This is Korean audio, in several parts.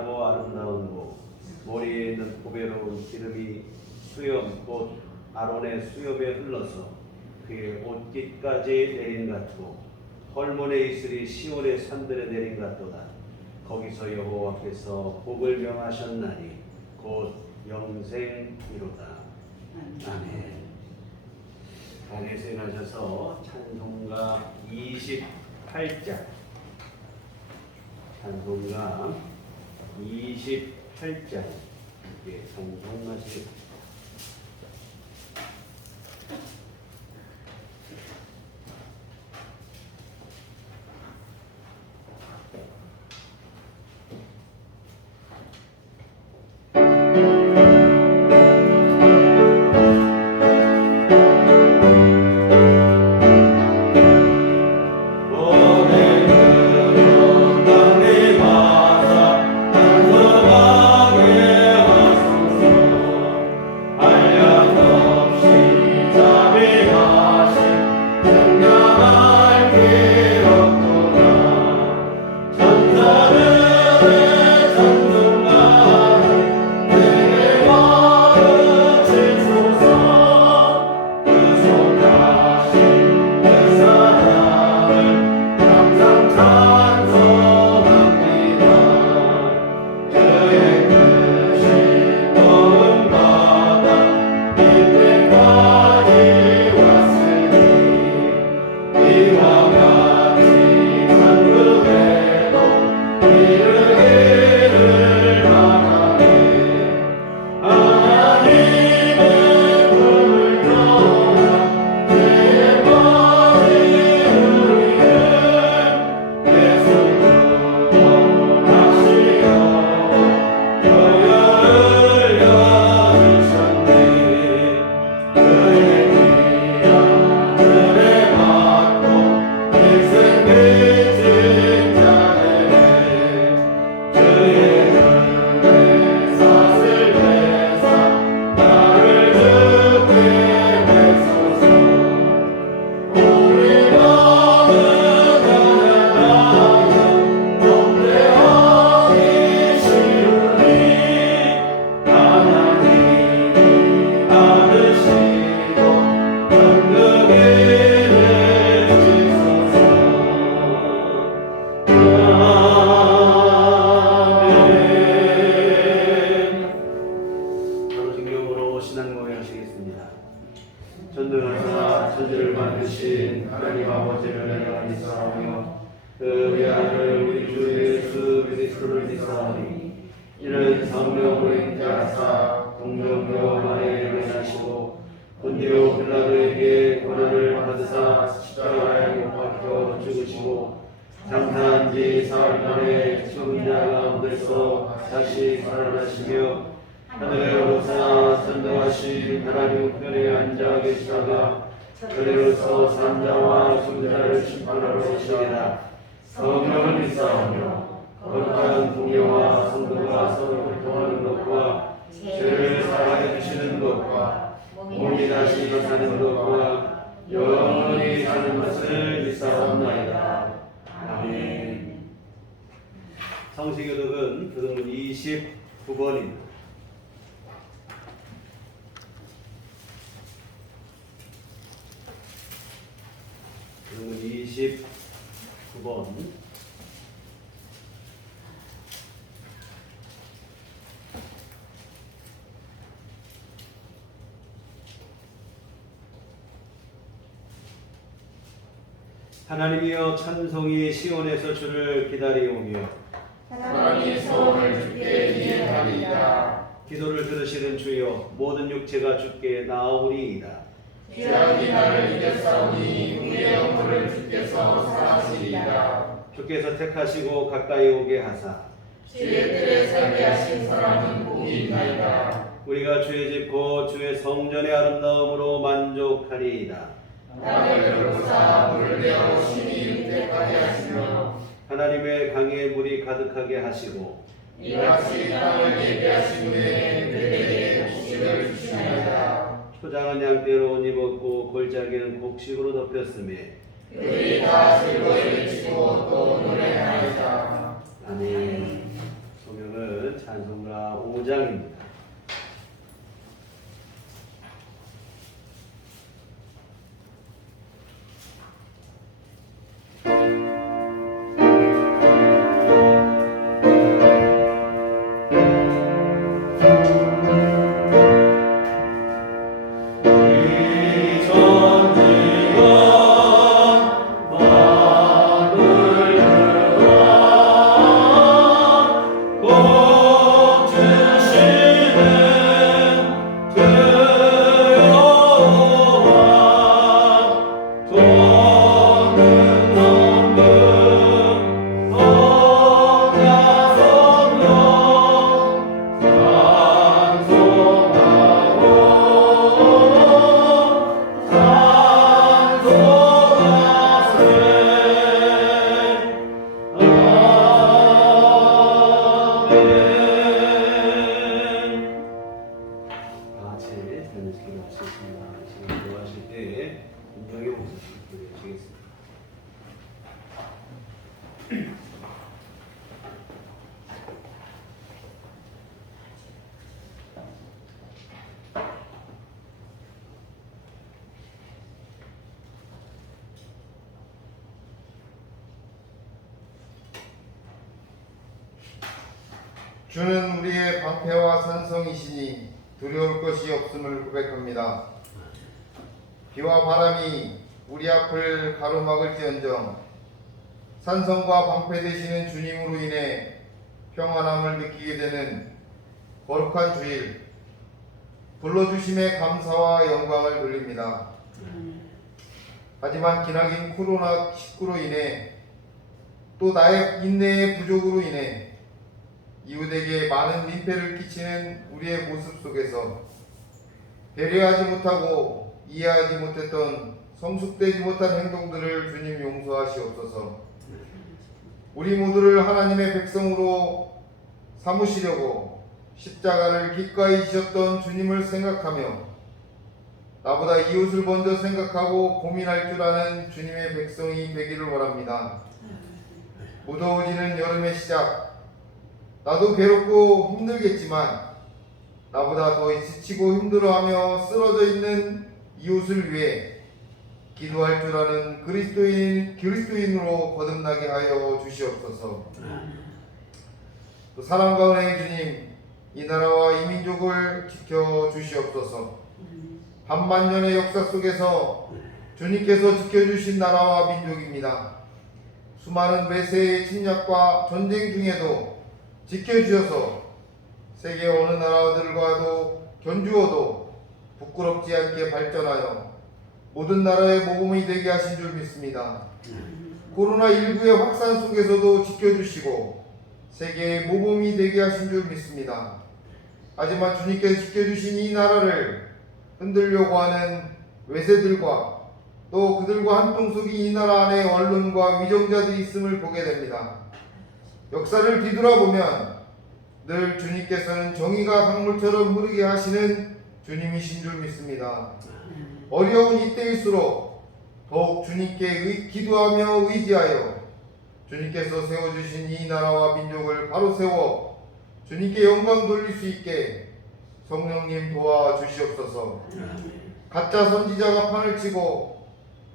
찬란하고 아름다운 곳, 머리에 있는 보배로운 기름이 수염 곧 아론의 수염에 흘러서 그의 옷깃까지 내린 같고 헐몬의 이슬이 시온의 산들에 내린 같도다. 거기서 여호와께서 복을 명하셨나니 곧 영생이로다. 아멘. 안에서 일어나셔서 찬송가 28장 찬송가 28장 찬송하시겠습니다. 전능하사 천지를 만드신 하나님 아버지를 내가 믿사오며 그 외아들 우리 주 예수 그리스도를 믿사오니 이는 성령으로 인자하사 동정녀 마리아에 내하시고 본디오 빌라도에게 고난을 받으사 십자가에 못 박혀 죽으시고 장사한 지 사흘 만에 죽은 자 가운데서 다시 살아나시며 하늘에 오르사 전능하신 하나님 우편에 앉아 계시다가 그리로서 산자와 죽은 자를 심판하러 오시리라. 성령을 믿사오며 거룩한 공예와 성도가 서로 교통하는 것과 죄를 사하여 주시는 것과 몸이 다시 사는 것과 영원히 사는 것을 믿사옵나이다. 아멘. 성시교독은 교독문 29번입니다. 교독문 29번. 하나님이여 찬송이 시온에서 주를 기다리오며 하나님의 소원을 주께 이행하리이다. 기도를 들으시는 주여 모든 육체가 주께 나아오리이다. 죄악이 나를 이겼사오니 우리의 영혼을 주께서 사하시리이다. 주께서 택하시고 가까이 오게 하사 주의 뜰에 살게 하신 사람은 복이 있나이다. 우리가 주의 집 곧 주의 성전의 아름다움으로 만족하리이다. 땅을 열고사 물을 내어 심히 윤택하게 하시며 하나님의 강에 물이 가득하게 하시고 이같이 땅을 예비하신 후에 그들에게 곡식을 주시나이다. 초장은 양떼로 옷 입었고 골짜기는 곡식으로 덮였으며 그들이 다 즐거이 외치고 또 노래하나이다. 아멘. 소명을 찬송가 5장입니다. 주는 우리의 방패와 산성이시니 두려울 것이 없음을 고백합니다. 비와 바람이 우리 앞을 가로막을지언정 산성과 방패 되시는 주님으로 인해 평안함을 느끼게 되는 거룩한 주일, 불러주심에 감사와 영광을 돌립니다. 하지만 기나긴 코로나19로 인해 또 나의 인내의 부족으로 인해 이웃에게 많은 민폐를 끼치는 우리의 모습 속에서 배려하지 못하고 이해하지 못했던 성숙되지 못한 행동들을 주님 용서하시옵소서. 우리 모두를 하나님의 백성으로 삼으시려고 십자가를 기꺼이 지셨던 주님을 생각하며 나보다 이웃을 먼저 생각하고 고민할 줄 아는 주님의 백성이 되기를 원합니다. 무더워지는 여름의 시작, 나도 괴롭고 힘들겠지만 나보다 더 지치고 힘들어하며 쓰러져 있는 이웃을 위해 기도할 줄 아는 그리스도인으로 거듭나게 하여 주시옵소서. 또 사랑과 은혜의 주님, 이 나라와 이 민족을 지켜 주시옵소서. 반만년의 역사 속에서 주님께서 지켜주신 나라와 민족입니다. 수많은 외세의 침략과 전쟁 중에도 지켜주셔서 세계 어느 나라들과도 견주어도 부끄럽지 않게 발전하여 모든 나라의 모범이 되게 하신 줄 믿습니다. 코로나19의 확산 속에서도 지켜주시고 세계의 모범이 되게 하신 줄 믿습니다. 하지만 주님께서 지켜주신 이 나라를 흔들려고 하는 외세들과 또 그들과 한통 속인 이 나라 안에 언론과 위정자들이 있음을 보게 됩니다. 역사를 뒤돌아보면 늘 주님께서는 정의가 강물처럼 흐르게 하시는 주님이신 줄 믿습니다. 어려운 이때일수록 더욱 주님께 기도하며 의지하여 주님께서 세워주신 이 나라와 민족을 바로 세워 주님께 영광 돌릴 수 있게 성령님 도와주시옵소서. 가짜 선지자가 판을 치고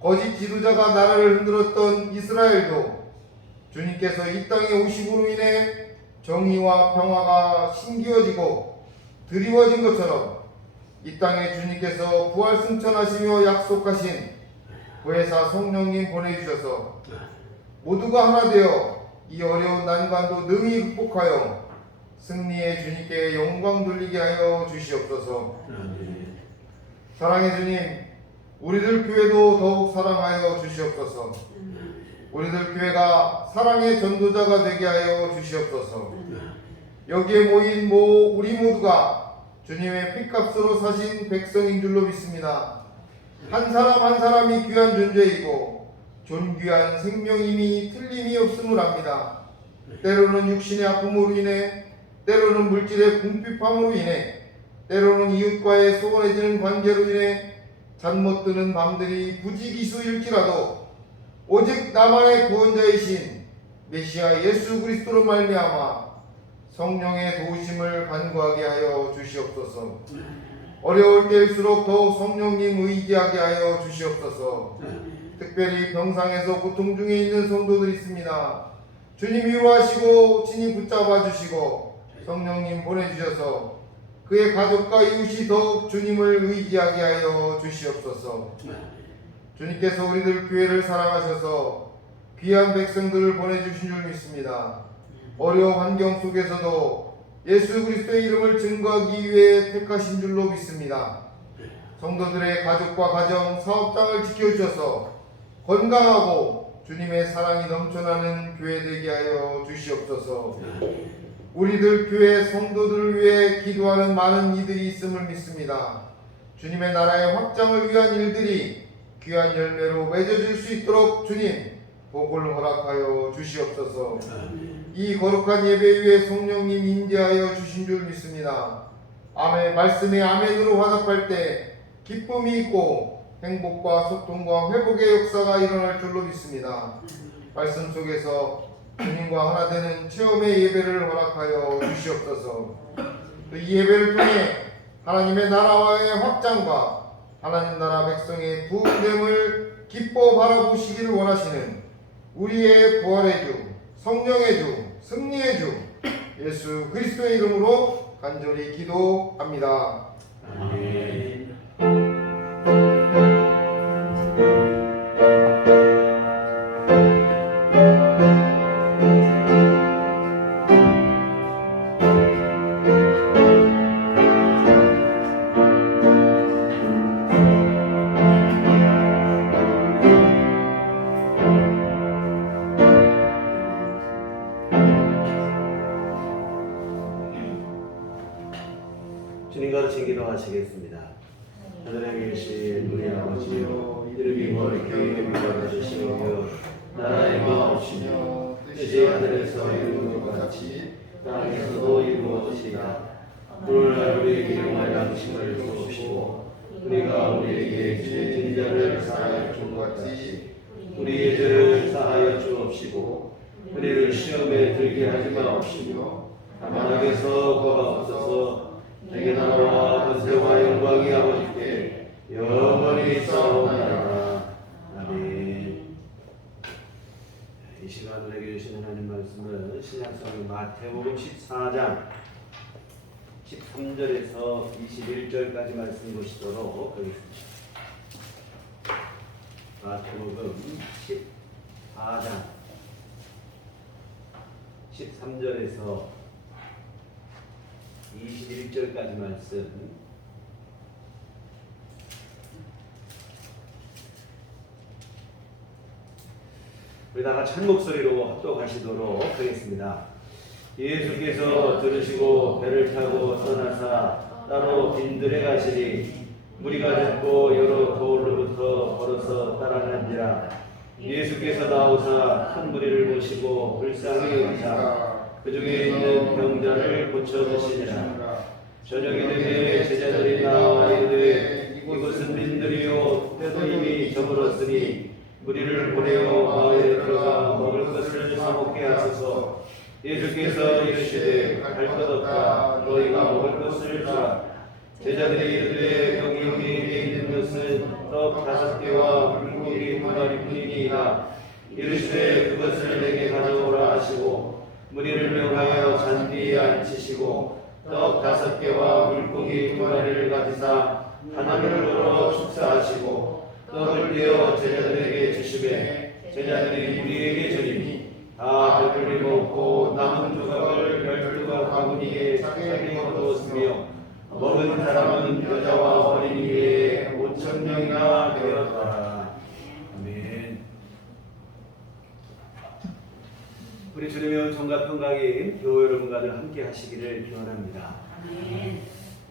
거짓 지도자가 나라를 흔들었던 이스라엘도 주님께서 이 땅에 오심으로 인해 정의와 평화가 심기어지고 드리워진 것처럼 이 땅에 주님께서 부활 승천하시며 약속하신 구혜사 성령님 보내주셔서 모두가 하나 되어 이 어려운 난관도 능히 극복하여 승리의 주님께 영광 돌리게 하여 주시옵소서. 사랑의 주님, 우리들 교회도 더욱 사랑하여 주시옵소서. 우리들 교회가 사랑의 전도자가 되게 하여 주시옵소서. 여기에 모인 우리 모두가 주님의 피값으로 사신 백성인 줄로 믿습니다. 한 사람 한 사람이 귀한 존재이고 존귀한 생명임이 틀림이 없음을 압니다. 때로는 육신의 아픔으로 인해, 때로는 물질의 궁핍함으로 인해, 때로는 이웃과의 소원해지는 관계로 인해 잠 못 드는 밤들이 부지기수일지라도 오직 나만의 구원자이신 메시아 예수 그리스도로 말미암아 성령의 도우심을 간구하게 하여 주시옵소서. 어려울 때일수록 더욱 성령님 의지하게 하여 주시옵소서. 특별히 병상에서 고통 중에 있는 성도들이 있습니다. 주님 위로하시고 친히 붙잡아 주시고 성령님 보내주셔서 그의 가족과 이웃이 더욱 주님을 의지하게 하여 주시옵소서. 주님께서 우리들 교회를 사랑하셔서 귀한 백성들을 보내주신 줄 믿습니다. 어려운 환경 속에서도 예수 그리스도의 이름을 증거하기 위해 택하신 줄로 믿습니다. 성도들의 가족과 가정, 사업장을 지켜주셔서 건강하고 주님의 사랑이 넘쳐나는 교회 되게 하여 주시옵소서. 우리들 교회 성도들을 위해 기도하는 많은 이들이 있음을 믿습니다. 주님의 나라의 확장을 위한 일들이 귀한 열매로 맺어질 수 있도록 주님 복을 허락하여 주시옵소서. 이 거룩한 예배 위에 성령님 인도하여 주신 줄 믿습니다. 아멘. 말씀에 아멘으로 화답할 때 기쁨이 있고 행복과 소통과 회복의 역사가 일어날 줄로 믿습니다. 말씀 속에서 주님과 하나 되는 체험의 예배를 허락하여 주시옵소서. 또 이 예배를 통해 하나님의 나라와의 확장과 하나님 나라 백성의 부흥됨을 기뻐 바라보시기를 원하시는 우리의 부활의 주, 성령의 주, 승리의 주 예수 그리스도의 이름으로 간절히 기도합니다. 아멘. 주님과 같이 기도하시겠습니다. 하늘에 계신 우리 아버지여, 이름이 거룩히 여겨주시며 나라의 마옵시며 뜻이 하늘에서 이루어진 것 같이 땅에서도 이루어지이다. 오늘날 우리에게 용할 양식을 주옵시고 우리가 우리에게 죄진 자를 사하여 준 것 같이 우리의 죄를 사하여 주옵시고 우리를 시험에 들게 하지 마옵시며 다만 악에서 구하옵소서. 내게 나라와 권세와 영광이 아버지께 영원히 있사옵나이다. 아멘. 이 시간 우리에게 주신 하나님 말씀은 신약성경 마태복음 14장 13절에서 21절까지 말씀 보시도록 하겠습니다. 마태복음 14장 13절에서 21절까지 말씀. 우리 다 같이 한 목소리로 합독하시도록 하겠습니다. 예수께서 들으시고 배를 타고 떠나사 따로 빈들에 가시니 무리가 듣고 여러 도로부터 걸어서 따라가는지라. 예수께서 나오사 큰 무리를 보시고 불쌍히 여기사 그 중에 있는 병자를 고쳐주시니라. 저녁이 되매 제자들이 나와 이르되 이곳은 빈들이요 때도 이미 저물었으니 무리를 보내어 마을에 들어가 먹을 것을 사먹게 하소서. 예수께서 이르시되 갈 것 없다. 너희가 먹을 것을 주라. 제자들이 이르되 여기 우리에게 있는 것은 떡 5개와 물고기 2마리뿐이니이다. 이르시되 그것을 내게 가져오라 하시고 무리를 명하여 잔디에 앉히시고 떡 5개와 물고기 2마리를 가지사 하나님을 걸어 축사하시고 떡을 떼어 제자들에게 주시매 제자들이 무리에게 주니 다 배불리 먹고 남은 조각을 12 바구니에 차게 거두었으며 먹은 사람은 여자와 어린이 외에 5,000명이나 되었더라. 아멘. 우리 주님의 은총과 평강이 교회 여러분과들 함께 하시기를 기원합니다. 아멘.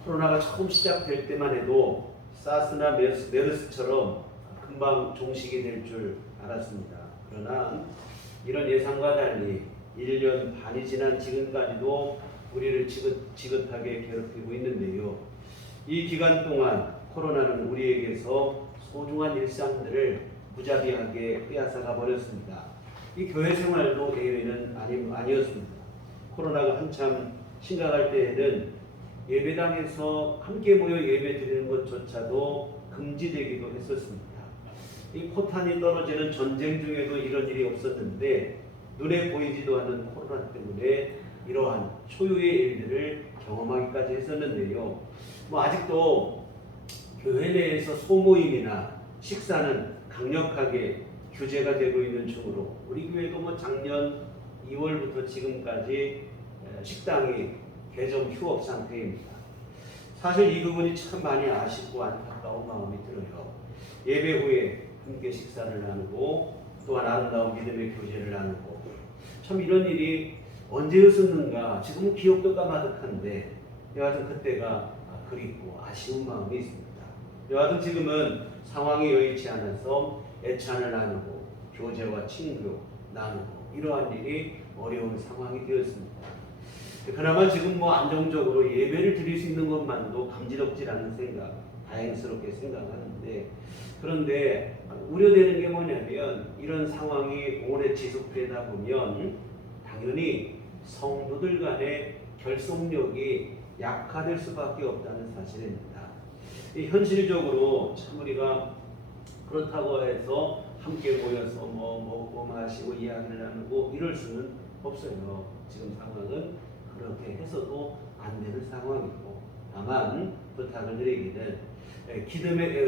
코로나가 처음 시작될 때만 해도 사스나 메르스처럼 금방 종식이 될 줄 알았습니다. 그러나 이런 예상과 달리 1년 반이 지난 지금까지도 우리를 지긋하게 괴롭히고 있는데요. 이 기간 동안 코로나는 우리에게서 소중한 일상들을 무자비하게 빼앗아가 버렸습니다. 이 교회 생활도 예외는 아니었습니다. 코로나가 한참 심각할 때에는 예배당에서 함께 모여 예배 드리는 것조차도 금지되기도 했었습니다. 이 포탄이 떨어지는 전쟁 중에도 이런 일이 없었는데 눈에 보이지도 않는 코로나 때문에 이러한 초유의 일들을 경험하기까지 했었는데요. 아직도 교회 내에서 소모임이나 식사는 강력하게 규제가 되고 있는 중으로 우리 교회도 작년 2월부터 지금까지 식당이 개점 휴업 상태입니다. 사실 이 부분이 참 많이 아쉽고 안타까운 마음이 들어요. 예배 후에 함께 식사를 나누고 또한 아름다운 믿음의 교제를 나누고 참 이런 일이 언제였었는가 지금은 기억도 까마득한데 여하튼 그때가 그립고 아쉬운 마음이 있습니다. 여하튼 지금은 상황이 여의치 않아서 애찬을 나누고 교제와 친교 나누고 이러한 일이 어려운 상황이 되었습니다. 그나마 지금 안정적으로 예배를 드릴 수 있는 것만도 감지덕질 않은 생각, 다행스럽게 생각하는데 그런데 우려되는 게 뭐냐면 이런 상황이 오래 지속되다 보면 당연히 성도들 간의 결속력이 약화될 수밖에 없다는 사실입니다. 현실적으로 참 우리가 그렇다고 해서 함께 모여서 먹고 마시고 이야기를 나누고 이럴 수는 없어요. 지금 상황은 그렇게 해서도 안 되는 상황이고 다만 부탁을 드리기는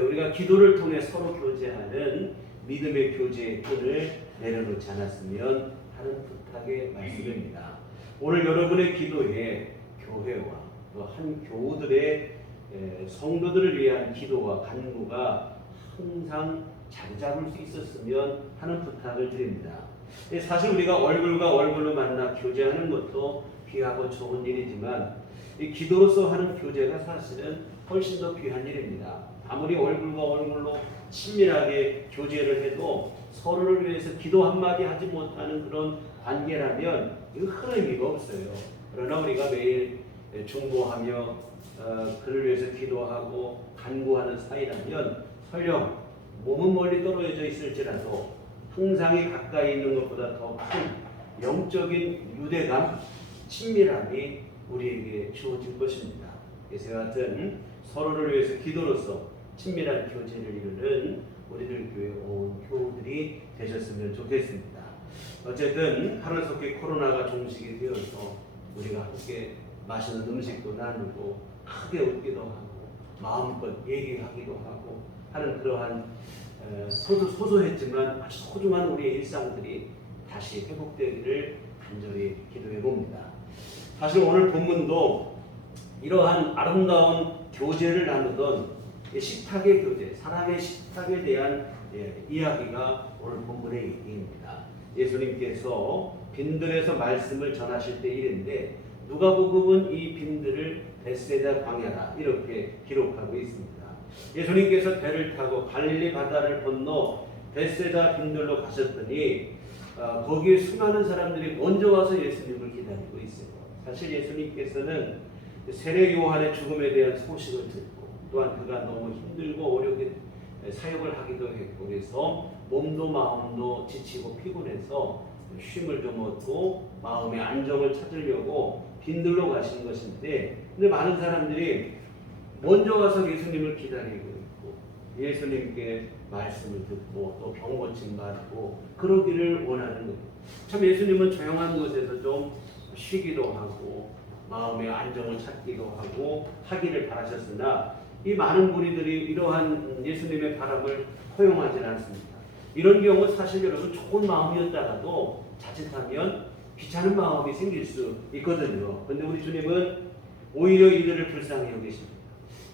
우리가 기도를 통해 서로 교제하는 믿음의 교제의 끈을 내려놓지 않았으면 하는 부탁의 말씀입니다. 오늘 여러분의 기도에 교회와 또 한 교우들의 성도들을 위한 기도와 간구가 항상 자리 잡을 수 있었으면 하는 부탁을 드립니다. 사실 우리가 얼굴과 얼굴로 만나 교제하는 것도 귀하고 좋은 일이지만 이 기도로서 하는 교제가 사실은 훨씬 더 귀한 일입니다. 아무리 얼굴과 얼굴로 친밀하게 교제를 해도 서로를 위해서 기도 한마디 하지 못하는 그런 관계라면 이거 큰 의미가 없어요. 그러나 우리가 매일 중보하며 그를 위해서 기도하고 간구하는 사이라면 설령 몸은 멀리 떨어져 있을지라도 항상 가까이 있는 것보다 더 큰 영적인 유대감, 친밀함이 우리에게 주어질 것입니다. 그래서 여하튼 서로를 위해서 기도로서 친밀한 교제를 이루는 우리들 교회 온 교우들이 되셨으면 좋겠습니다. 어쨌든 하루속히 코로나가 종식이 되어서 우리가 함께 맛있는 음식도 나누고 크게 웃기도 하고 마음껏 얘기하기도 하고 하는 그러한 소소했지만 아주 소중한 우리의 일상들이 다시 회복되기를 간절히 기도해 봅니다. 사실 오늘 본문도 이러한 아름다운 교제를 나누던 식탁의 교제, 사람의 식탁에 대한 이야기가 오늘 본문의 얘기입니다. 예수님께서 빈들에서 말씀을 전하실 때 일인데 누가복음은 이 빈들을 벳세다 광야라 이렇게 기록하고 있습니다. 예수님께서 배를 타고 갈릴리 바다를 건너 벳세다 빈들로 가셨더니 거기에 수많은 사람들이 먼저 와서 예수님을 기다리고 있어요. 사실 예수님께서는 세례 요한의 죽음에 대한 소식을 듣고 또한 그가 너무 힘들고 어렵게 사역을 하기도 했고 그래서 몸도 마음도 지치고 피곤해서 쉼을 좀 얻고 마음의 안정을 찾으려고 빈들로 가신 것인데 근데 많은 사람들이 먼저 와서 예수님을 기다리고 있고 예수님께 말씀을 듣고 또 병 고침 받고 그러기를 원하는 거예요. 참 예수님은 조용한 곳에서 좀 쉬기도 하고 마음의 안정을 찾기도 하고 하기를 바라셨으나 이 많은 무리들이 이러한 예수님의 바람을 허용하지 않습니다. 이런 경우 사실 여러분 좋은 마음이었다가도 자칫하면 귀찮은 마음이 생길 수 있거든요. 그런데 우리 주님은 오히려 이들을 불쌍히 여기십니다.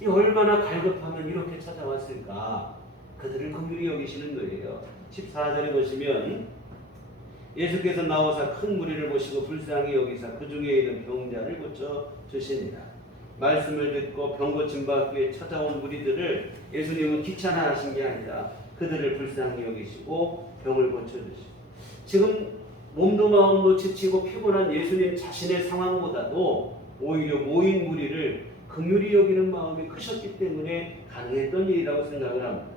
이 얼마나 갈급하면 이렇게 찾아왔을까? 그들을 긍휼히 여기시는 거예요. 14절에 보시면 예수께서 나와서 큰 무리를 보시고 불쌍히 여기사 그 중에 있는 병자를 고쳐 주시니라. 말씀을 듣고 병 고침 받기 위해 찾아온 무리들을 예수님은 귀찮아하신 게 아니라 그들을 불쌍히 여기시고 병을 고쳐 주시고 지금 몸도 마음도 지치고 피곤한 예수님 자신의 상황보다도 오히려 모인 무리를 긍휼히 여기는 마음이 크셨기 때문에 가능했던 일이라고 생각을 합니다.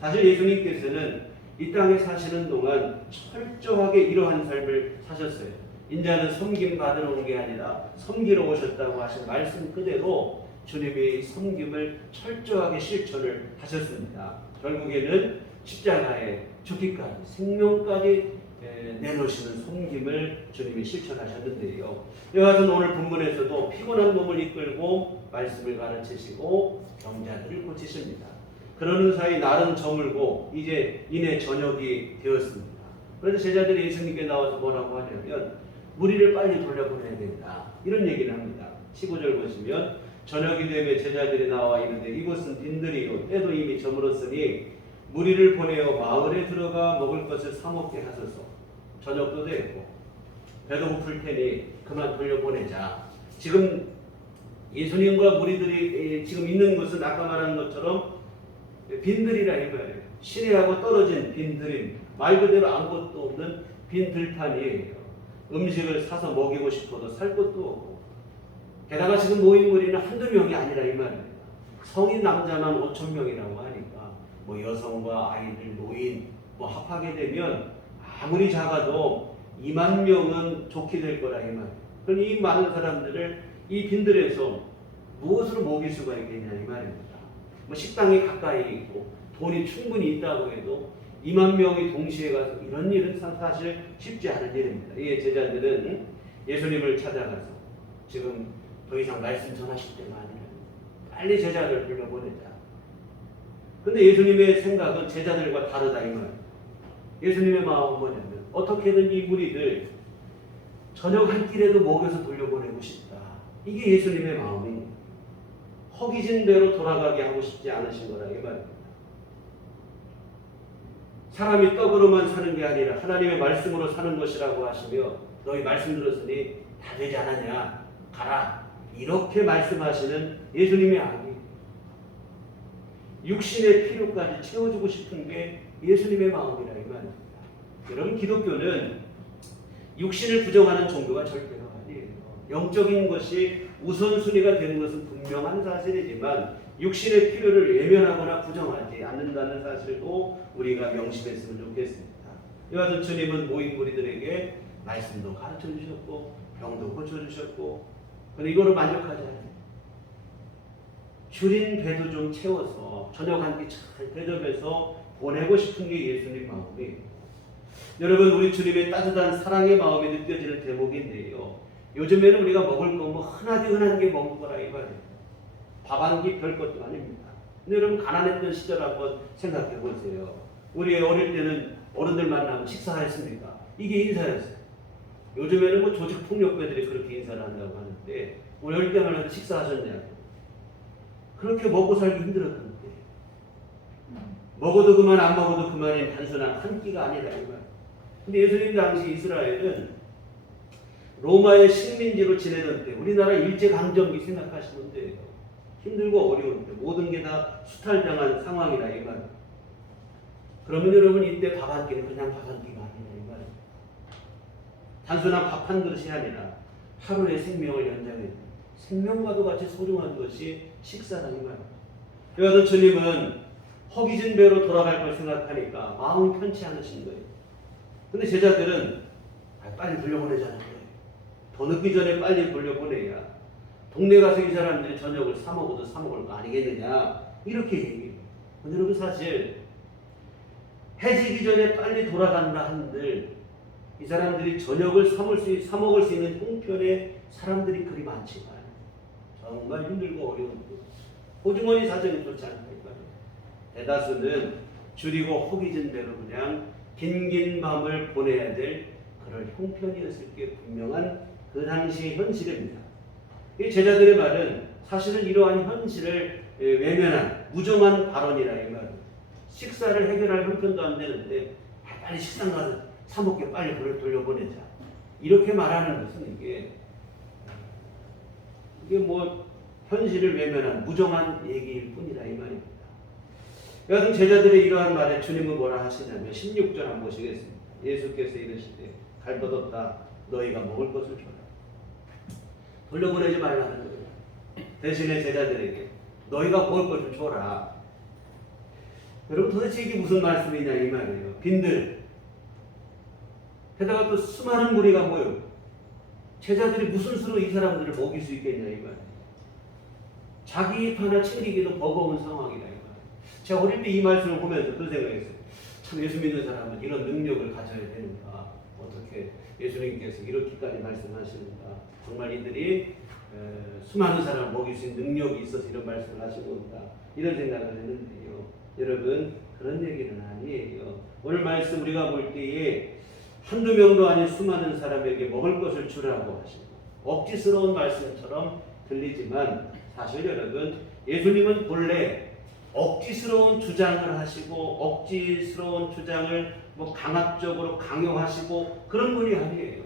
사실 예수님께서는 이 땅에 사시는 동안 철저하게 이러한 삶을 사셨어요. 인자는 섬김 받으러 온 게 아니라 섬기러 오셨다고 하신 말씀 그대로 주님이 섬김을 철저하게 실천을 하셨습니다. 결국에는 십자가에 죽기까지 생명까지 내놓으시는 섬김을 주님이 실천하셨는데요. 이와 같은 오늘 본문에서도 피곤한 몸을 이끌고 말씀을 가르치시고 병자들을 고치십니다. 그러는 사이 날은 저물고 이제 이내 저녁이 되었습니다. 그래서 제자들이 예수님께 나와서 뭐라고 하냐면 무리를 빨리 돌려보내야 된다, 이런 얘기를 합니다. 15절 보시면 저녁이 되면 제자들이 나와 이르되 이곳은 빈들이요 때도 이미 저물었으니 무리를 보내어 마을에 들어가 먹을 것을 사 먹게 하소서. 저녁도 됐고 배도 고플 테니 그만 돌려보내자. 지금 예수님과 무리들이 지금 있는 곳은 아까 말한 것처럼 빈들이라 이 말이에요. 시내하고 떨어진 빈들임, 말 그대로 아무것도 없는 빈 들판이에요. 음식을 사서 먹이고 싶어도 살 곳도 없고, 게다가 지금 모인 무리는 한두 명이 아니라 이 말입니다. 성인 남자만 5,000명이라고 하니까 뭐 여성과 아이들, 노인 뭐 합하게 되면 아무리 작아도 2만 명은 좋게 될 거라 이 말이에요. 그럼 이 많은 사람들을 이 빈들에서 무엇으로 먹일 수가 있겠냐 이 말입니다. 뭐 식당이 가까이 있고 돈이 충분히 있다고 해도 2만 명이 동시에 가서 이런 일은 사실 쉽지 않은 일입니다. 이 제자들은 예수님을 찾아가서 지금 더 이상 말씀 전하실 때가 아니라 빨리 제자들을 불러보내자. 근데 예수님의 생각은 제자들과 다르다 이 말입니다. 예수님의 마음은 뭐냐면 어떻게든 이 무리들 저녁 한 끼라도 먹여서 돌려보내고 싶다. 이게 예수님의 마음입니다. 허기진 대로 돌아가게 하고 싶지 않으신 거라 이 말입니다. 사람이 떡으로만 사는 게 아니라 하나님의 말씀으로 사는 것이라고 하시며 너희 말씀 들었으니 다 되지 않았냐? 가라. 이렇게 말씀하시는 예수님의 아기. 육신의 필요까지 채워주고 싶은 게 예수님의 마음이라 이 말입니다. 여러분, 기독교는 육신을 부정하는 종교가 절대가 아니에요. 영적인 것이 우선순위가 되는 것은 분명한 사실이지만 육신의 필요를 외면하거나 부정하지 않는다는 사실도 우리가 명심했으면 좋겠습니다. 이와 같은 주님은 모인 무리들에게 말씀도 가르쳐 주셨고 병도 고쳐주셨고, 그런데 이거로 만족하지 않아요. 줄인 배도 좀 채워서 저녁 한 끼 잘 대접해서 보내고 싶은 게 예수님 마음이에요. 여러분, 우리 주님의 따뜻한 사랑의 마음이 느껴지는 대목인데요. 요즘에는 우리가 먹을 거 뭐 흔하디 흔한 게 먹는 거라 이 말이에요. 밥 한 끼 별것도 아닙니다. 근데 여러분, 가난했던 시절 한번 생각해 보세요. 우리 어릴 때는 어른들 만나면 식사했습니까? 이게 인사였어요. 요즘에는 뭐 조직폭력배들이 그렇게 인사를 한다고 하는데 우리 어릴 때만 해도 식사하셨냐고. 그렇게 먹고 살기 힘들었던데 먹어도 그만 안 먹어도 그만인 단순한 한 끼가 아니라 이 말. 근데 예수님 당시 이스라엘은 로마의 식민지로 지내던 때 우리나라 일제강점기 생각하시면 돼요. 힘들고 어려울 때 모든 게 다 수탈당한 상황이라 이 말. 그러면 여러분, 이때 밥 한 끼는 그냥 밥 한 끼가 아니라 이 말. 단순한 밥 한 그릇이 아니라 하루의 생명을 연장해 생명과도 같이 소중한 것이 식사라 이 말. 여하튼 주님은 허기진 배로 돌아갈 걸 생각하니까 마음이 편치 않으신 거예요. 근데 제자들은 빨리 돌려보내자는 거예요. 더 늦기 전에 빨리 돌려보내야 동네 가서 이 사람들이 저녁을 사 먹어도 사 먹을 거 아니겠느냐, 이렇게 얘기해요. 근데 여러분, 사실 해지기 전에 빨리 돌아간다 한들 이 사람들이 저녁을 사 먹을 수 있는 형편의 사람들이 그리 많지만 정말 힘들고 어려운 호주머니 사정이 좋지 않다니까요. 대다수는 줄이고 허기진 대로 그냥 긴긴 밤을 보내야 될 그럴 형편이었을 게 분명한 그 당시의 현실입니다. 이 제자들의 말은 사실은 이러한 현실을 외면한 무정한 발언이라 이 말입니다. 식사를 해결할 형편도 안 되는데 빨리 식당 가서 사 먹게 빨리 돌려보내자, 이렇게 말하는 것은 이게 뭐 현실을 외면한 무정한 얘기일 뿐이라 이 말입니다. 여하튼 제자들의 이러한 말에 주님은 뭐라 하시냐면 16절 한번 보시겠습니다. 예수께서 이르시되 갈 것 없다. 너희가 먹을 것을 줘라. 돌려보내지 말라는 거예요. 대신에 제자들에게 너희가 먹을 것 좀 줘라. 여러분, 도대체 이게 무슨 말씀이냐 이 말이에요. 빈들. 게다가 또 수많은 무리가 모여 제자들이 무슨 수로 이 사람들을 먹일 수 있겠냐 이 말이에요. 자기 입 하나 챙기기도 버거운 상황이다 이 말이에요. 제가 어릴 때 이 말씀을 보면서 그런 생각했어요. 참 예수 믿는 사람은 이런 능력을 가져야 되는가. 어떻게 예수님께서 이렇게까지 말씀하시는가. 정말 이들이 수많은 사람을 먹일 수 있는 능력이 있어서 이런 말씀을 하신 건가. 이런 생각을 했는데요. 여러분 그런 얘기는 아니에요. 오늘 말씀 우리가 볼 때에 한두 명도 아닌 수많은 사람에게 먹을 것을 주라고 하시고 억지스러운 말씀처럼 들리지만 사실 여러분 예수님은 본래 억지스러운 주장을 하시고 억지스러운 주장을 강압적으로 강요하시고 그런 분이 아니에요.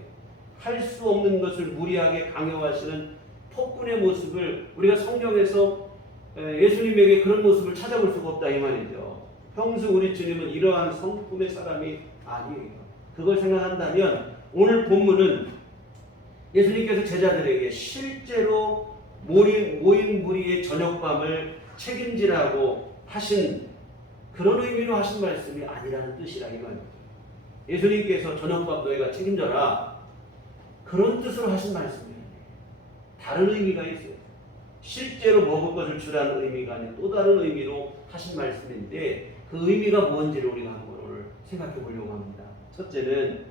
할 수 없는 것을 무리하게 강요하시는 폭군의 모습을 우리가 성경에서 예수님에게 그런 모습을 찾아볼 수가 없다 이 말이죠. 평소 우리 주님은 이러한 성품의 사람이 아니에요. 그걸 생각한다면 오늘 본문은 예수님께서 제자들에게 실제로 모인 무리의 저녁밤을 책임지라고 하신 그런 의미로 하신 말씀이 아니라는 뜻이라 이 말이죠. 예수님께서 저녁밥 너희가 책임져라 그런 뜻으로 하신 말씀이에요. 다른 의미가 있어요. 실제로 먹을 것을 주라는 의미가 아닌 또 다른 의미로 하신 말씀인데 그 의미가 뭔지를 우리가 한번 오늘 생각해 보려고 합니다. 첫째는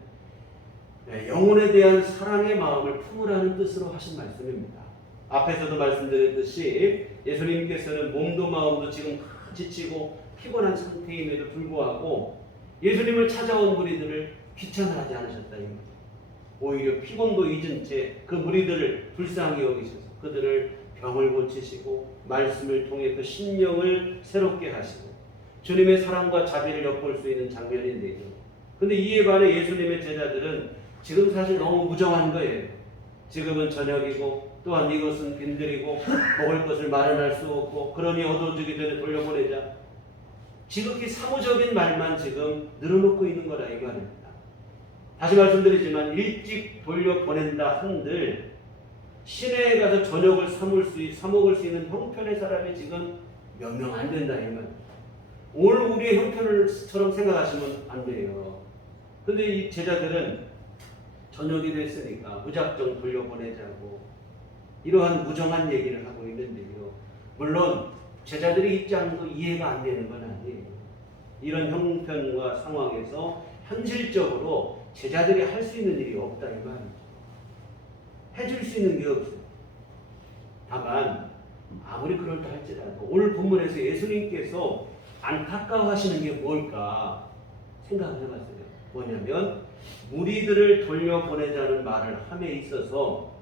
영혼에 대한 사랑의 마음을 품으라는 뜻으로 하신 말씀입니다. 앞에서도 말씀드렸듯이 예수님께서는 몸도 마음도 지금 다 지치고 피곤한 상태임에도 불구하고 예수님을 찾아온 무리들을 귀찮아하지 않으셨다. 오히려 피곤도 잊은 채 그 무리들을 불쌍히 여기셔서 그들을 병을 고치시고 말씀을 통해 그 심령을 새롭게 하시고 주님의 사랑과 자비를 엿볼 수 있는 장면인데요. 근데 이에 반해 예수님의 제자들은 지금 사실 너무 무정한 거예요. 지금은 저녁이고 또한 이것은 빈들이고 먹을 것을 마련할 수 없고 그러니 어두워지기 전에 돌려보내자. 지극히 사무적인 말만 지금 늘어놓고 있는 거라 이 말입니다. 다시 말씀드리지만 일찍 돌려보낸다 한들 시내에 가서 저녁을 사 먹을 수 있는 형편의 사람이 지금 몇 명 안 된다 이 말입니다. 오늘 우리의 형편을처럼 생각하시면 안 돼요. 근데 이 제자들은 저녁이 됐으니까 무작정 돌려보내자고 이러한 무정한 얘기를 하고 있는데요. 물론 제자들의 입장도 이해가 안 되는 건 아니에요. 이런 형편과 상황에서 현실적으로 제자들이 할 수 있는 일이 없다 이 말이죠. 해줄 수 있는 게 없어요. 다만 아무리 그럴다 할지라도 오늘 본문에서 예수님께서 안타까워하시는 게 뭘까 생각을 해봤어요. 뭐냐면 무리들을 돌려보내자는 말을 함에 있어서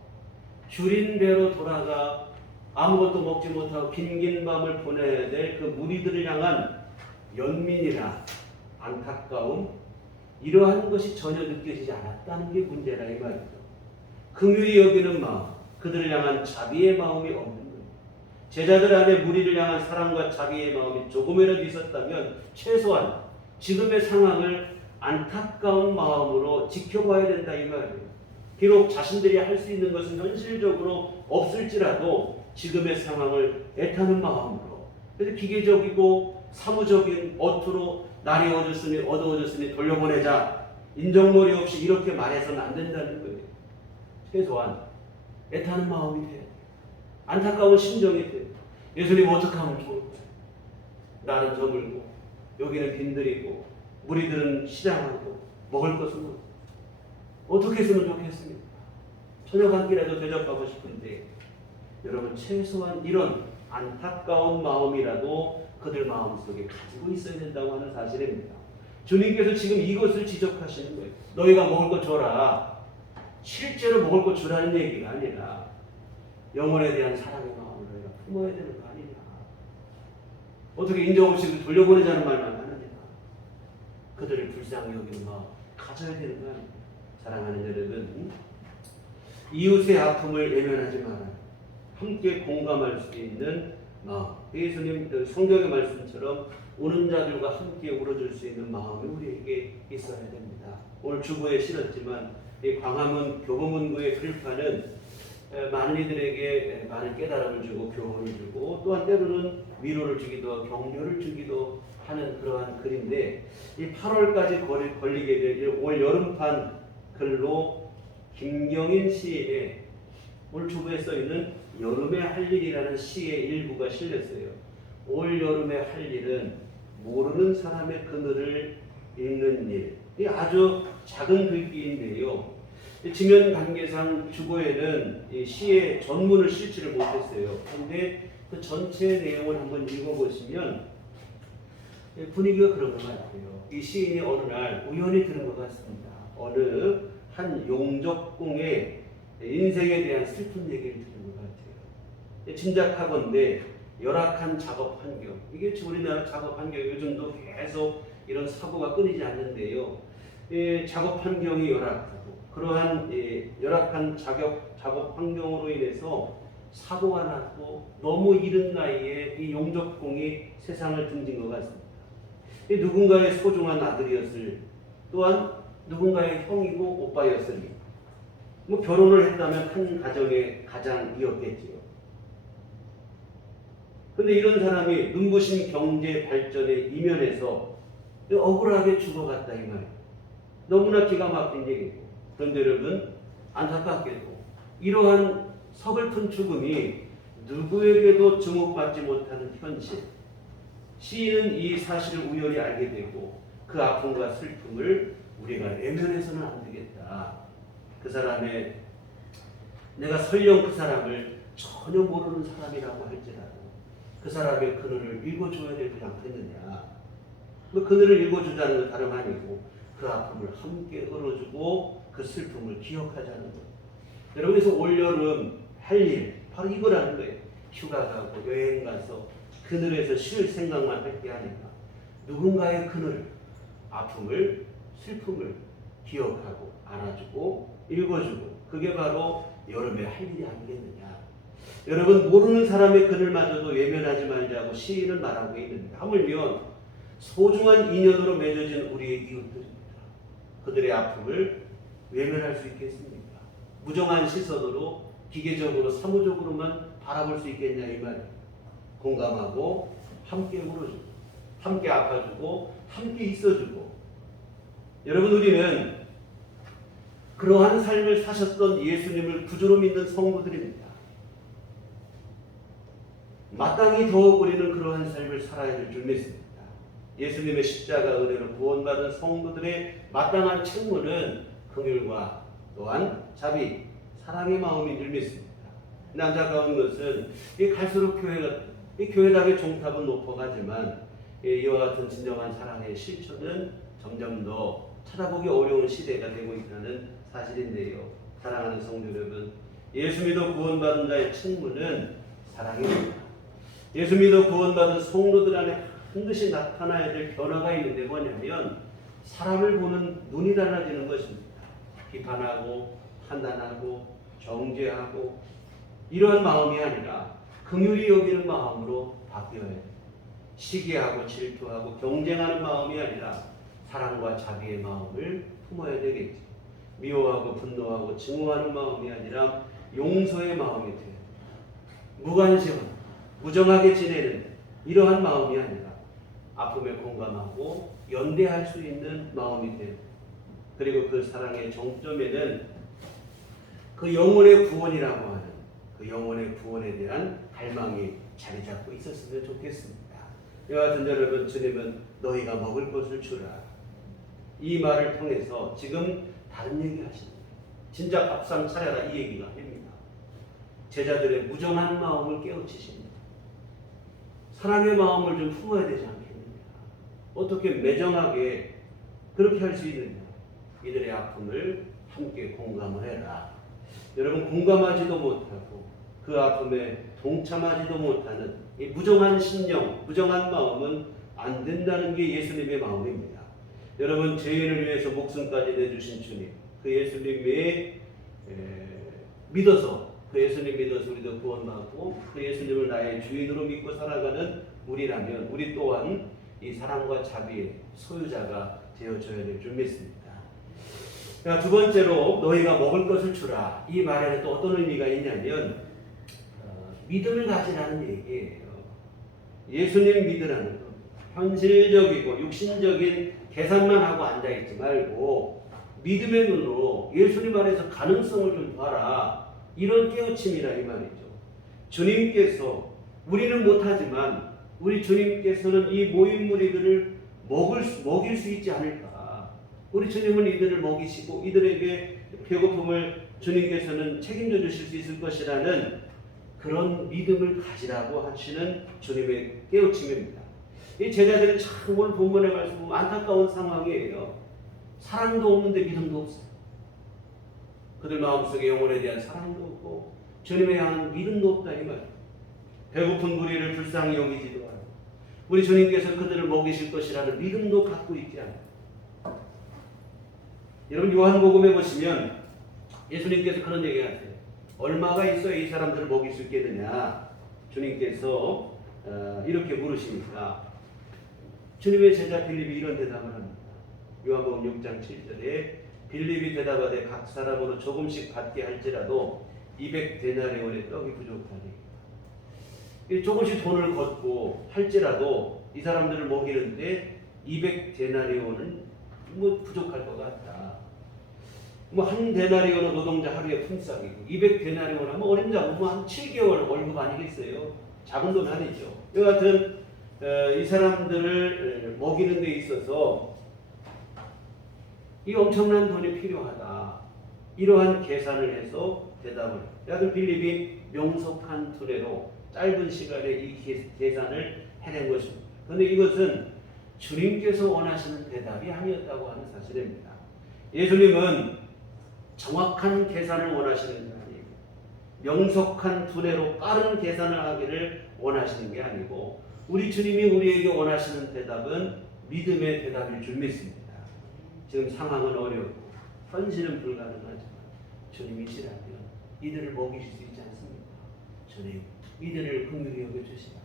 줄인 대로 돌아가 아무것도 먹지 못하고 긴긴 밤을 보내야 될 그 무리들을 향한 연민이나 안타까움 이러한 것이 전혀 느껴지지 않았다는 게 문제라 이 말이죠. 긍휼히 여기는 마음, 그들을 향한 자비의 마음이 없는 거예요. 제자들 안에 무리를 향한 사랑과 자비의 마음이 조금이라도 있었다면 최소한 지금의 상황을 안타까운 마음으로 지켜봐야 된다 이 말이에요. 비록 자신들이 할 수 있는 것은 현실적으로 없을지라도 지금의 상황을 애타는 마음으로 그래서 기계적이고 사무적인 어투로 날이 어두워졌으니 돌려보내자 인정머리 없이 이렇게 말해서는 안 된다는 거예요. 최소한 애타는 마음이 돼요. 안타까운 심정이 돼요. 예수님 어떻게 하면 좋을까요? 나는 저물고 여기는 빈들이고 무리들은 시장하고 먹을 것은 없고 어떻게 했으면 좋겠습니까? 저녁 한 끼라도 대접하고 싶은데 여러분 최소한 이런 안타까운 마음이라도 그들 마음속에 가지고 있어야 된다고 하는 사실입니다. 주님께서 지금 이것을 지적하시는 거예요. 너희가 먹을 것 줘라. 실제로 먹을 것 주라는 얘기가 아니라 영혼에 대한 사랑의 마음을 너희가 품어야 되는 거 아니냐. 어떻게 인정 없이 돌려보내자는 말만 하느냐. 그들을 불쌍히 여기는 마음 가져야 되는 거 아니냐. 사랑하는 여러분, 이웃의 아픔을 외면하지 마라. 함께 공감할 수 있는 마음. 예수님 성경의 말씀처럼 우는 자들과 함께 울어줄 수 있는 마음이 우리에게 있어야 됩니다. 오늘 주보에 실었지만 이 광화문 교보문고의 글판은 많은 이들에게 많은 깨달음을 주고 교훈을 주고 또한 때로는 위로를 주기도 하고 격려를 주기도 하는 그러한 글인데 이 8월까지 걸리게 될 올 여름판 글로 김경인 시인의 오늘 주부에 써있는 여름에 할 일이라는 시의 일부가 실렸어요. 올 여름에 할 일은 모르는 사람의 그늘을 읽는 일. 이 아주 작은 글귀인데요. 지면 관계상 주보에는 이 시의 전문을 실지를 못했어요. 그런데 그 전체 내용을 한번 읽어보시면 분위기가 그런 것 같아요. 이 시인이 어느 날 우연히 들은 것 같습니다. 어느 한 용접공의 인생에 대한 슬픈 얘기를 들은 것 같아요. 짐작하건대 열악한 작업 환경. 이게 지금 우리나라 작업 환경 요즘도 계속 이런 사고가 끊이지 않는데요. 작업 환경이 열악하고 그러한 열악한 작업 환경으로 인해서 사고가 났고 너무 이른 나이에 이 용접공이 세상을 등진 것 같습니다. 누군가의 소중한 아들이었을 또한 누군가의 형이고 오빠였으니 뭐 결혼을 했다면 한 가정의 가장이었겠지요. 근데 이런 사람이 눈부신 경제 발전의 이면에서 억울하게 죽어갔다 이 말이에요. 너무나 기가 막힌 얘기고. 그런데 여러분 안타깝게도 이러한 서글픈 죽음이 누구에게도 주목받지 못하는 현실. 시인은 이 사실을 우연히 알게 되고 그 아픔과 슬픔을 우리가 외면해서는 안 되겠다. 그 사람의 내가 설령 그 사람을 전혀 모르는 사람이라고 할지라도 그 사람의 그늘을 읽어줘야 되지 않겠느냐. 그 그늘을 읽어주자는 건 다름 아니고 그 아픔을 함께 끌어주고 그 슬픔을 기억하자는 것. 여러분 그래서 올여름 할 일 바로 이거라는 거예요. 휴가 가고 여행 가서 그늘에서 쉴 생각만 할 게 아니라 누군가의 그늘, 아픔을, 슬픔을 기억하고 안아주고 읽어주고 그게 바로 여름에 할 일이 아니겠느냐. 여러분 모르는 사람의 그늘마저도 외면하지 말자고 시인은 말하고 있는데 하물며 소중한 인연으로 맺어진 우리의 이웃들입니다. 그들의 아픔을 외면할 수 있겠습니까? 무정한 시선으로 기계적으로 사무적으로만 바라볼 수 있겠냐 이 말이에요. 공감하고 함께 울어주고 함께 아파주고 함께 있어주고. 여러분 우리는 그러한 삶을 사셨던 예수님을 구주로 믿는 성도들입니다. 마땅히 더욱 우리는 그러한 삶을 살아야 될 줄 믿습니다. 예수님의 십자가 은혜로 구원받은 성도들의 마땅한 책무는 긍휼과 또한 자비, 사랑의 마음인 줄 믿습니다. 안타까운 것은 갈수록 교회당의 종탑은 높아가지만 이와 같은 진정한 사랑의 실천은 점점 더 찾아보기 어려운 시대가 되고 있다는 사실인데요. 사랑하는 성도 여러분, 예수 믿어 구원받은 자의 책무는 사랑입니다. 예수 믿어 구원받은 성도들 안에 반드시 나타나야 될 변화가 있는데 뭐냐면 사람을 보는 눈이 달라지는 것입니다. 비판하고 판단하고 정죄하고 이러한 마음이 아니라 긍휼히 여기는 마음으로 바뀌어야 돼요. 시기하고 질투하고 경쟁하는 마음이 아니라 사랑과 자비의 마음을 품어야 되겠죠. 미워하고 분노하고 증오하는 마음이 아니라 용서의 마음이 돼요. 무관심한 무정하게 지내는 이러한 마음이 아니라 아픔에 공감하고 연대할 수 있는 마음이 돼요. 그리고 그 사랑의 정점에는 그 영혼의 구원이라고 하는 그 영혼의 구원에 대한 갈망이 자리 잡고 있었으면 좋겠습니다. 이와 같은 여러분, 주님은 너희가 먹을 것을 주라. 이 말을 통해서 지금 다른 얘기 하십니다. 진짜 밥상 차려라 이 얘기가 아닙니다. 제자들의 무정한 마음을 깨우치십니다. 사랑의 마음을 좀 품어야 되지 않겠느냐. 어떻게 매정하게 그렇게 할 수 있느냐. 이들의 아픔을 함께 공감을 해라. 여러분 공감하지도 못하고 그 아픔에 동참하지도 못하는 이 무정한 심령, 무정한 마음은 안 된다는 게 예수님의 마음입니다. 여러분 죄인을 위해서 목숨까지 내주신 주님, 그 예수님의 믿어서 그 예수님 믿어서 우리도 구원받고 그 예수님을 나의 주인으로 믿고 살아가는 우리라면 우리 또한 이 사랑과 자비의 소유자가 되어줘야 될 줄 믿습니다. 두 번째로 너희가 먹을 것을 주라. 이 말에는 또 어떤 의미가 있냐면 믿음을 가지라는 얘기예요. 예수님 믿으라는 것. 현실적이고 육신적인 계산만 하고 앉아있지 말고 믿음의 눈으로 예수님 안에서 가능성을 좀 봐라. 이런 깨우침이라 이 말이죠. 주님께서 우리는 못하지만 우리 주님께서는 이 모인 무리들을 먹일 수 있지 않을까. 우리 주님은 이들을 먹이시고 이들에게 배고픔을 주님께서는 책임져 주실 수 있을 것이라는 그런 믿음을 가지라고 하시는 주님의 깨우침입니다. 이 제자들이 참 오늘 본문에 말씀 안타까운 상황이에요. 사랑도 없는데 믿음도 없어요. 그들 마음속에 영혼에 대한 사랑도 없고 주님에 향한 믿음도 없다 이 말이에요. 배고픈 무리를 불쌍히 여기지도 않고 우리 주님께서 그들을 먹이실 것이라는 믿음도 갖고 있지 않아요. 여러분 요한복음에 보시면 예수님께서 그런 얘기하세요. 얼마가 있어야 이 사람들을 먹일 수 있겠느냐. 주님께서 이렇게 물으시니까 주님의 제자 빌립이 이런 대답을 합니다. 요한복음 6장 7절에 빌립이 대답하되 각 사람으로 조금씩 받게 할지라도 200데나리온의 떡이 부족하니 조금씩 돈을 걷고 할지라도 이 사람들을 먹이는데 200데나리온은 뭐 부족할 것 같다. 뭐 한 데나리온은 노동자 하루에 품삯이고 200데나리온 하면 어린 자고 뭐한 7개월 월급 아니겠어요? 작은 돈 아니죠. 여하튼 이 사람들을 먹이는 데 있어서 이 엄청난 돈이 필요하다. 이러한 계산을 해서 대답을. 여하튼 빌립이 명석한 두뇌로 짧은 시간에 이 계산을 해낸 것입니다. 그런데 이것은 주님께서 원하시는 대답이 아니었다고 하는 사실입니다. 예수님은 정확한 계산을 원하시는 게 아니고 명석한 두뇌로 빠른 계산을 하기를 원하시는 게 아니고 우리 주님이 우리에게 원하시는 대답은 믿음의 대답일 줄 믿습니다. 지금 상황은 어렵고 현실은 불가능하지만 주님이시라면 이들을 먹이실 수 있지 않습니까? 주님 이들을 긍휼히 여겨주시라.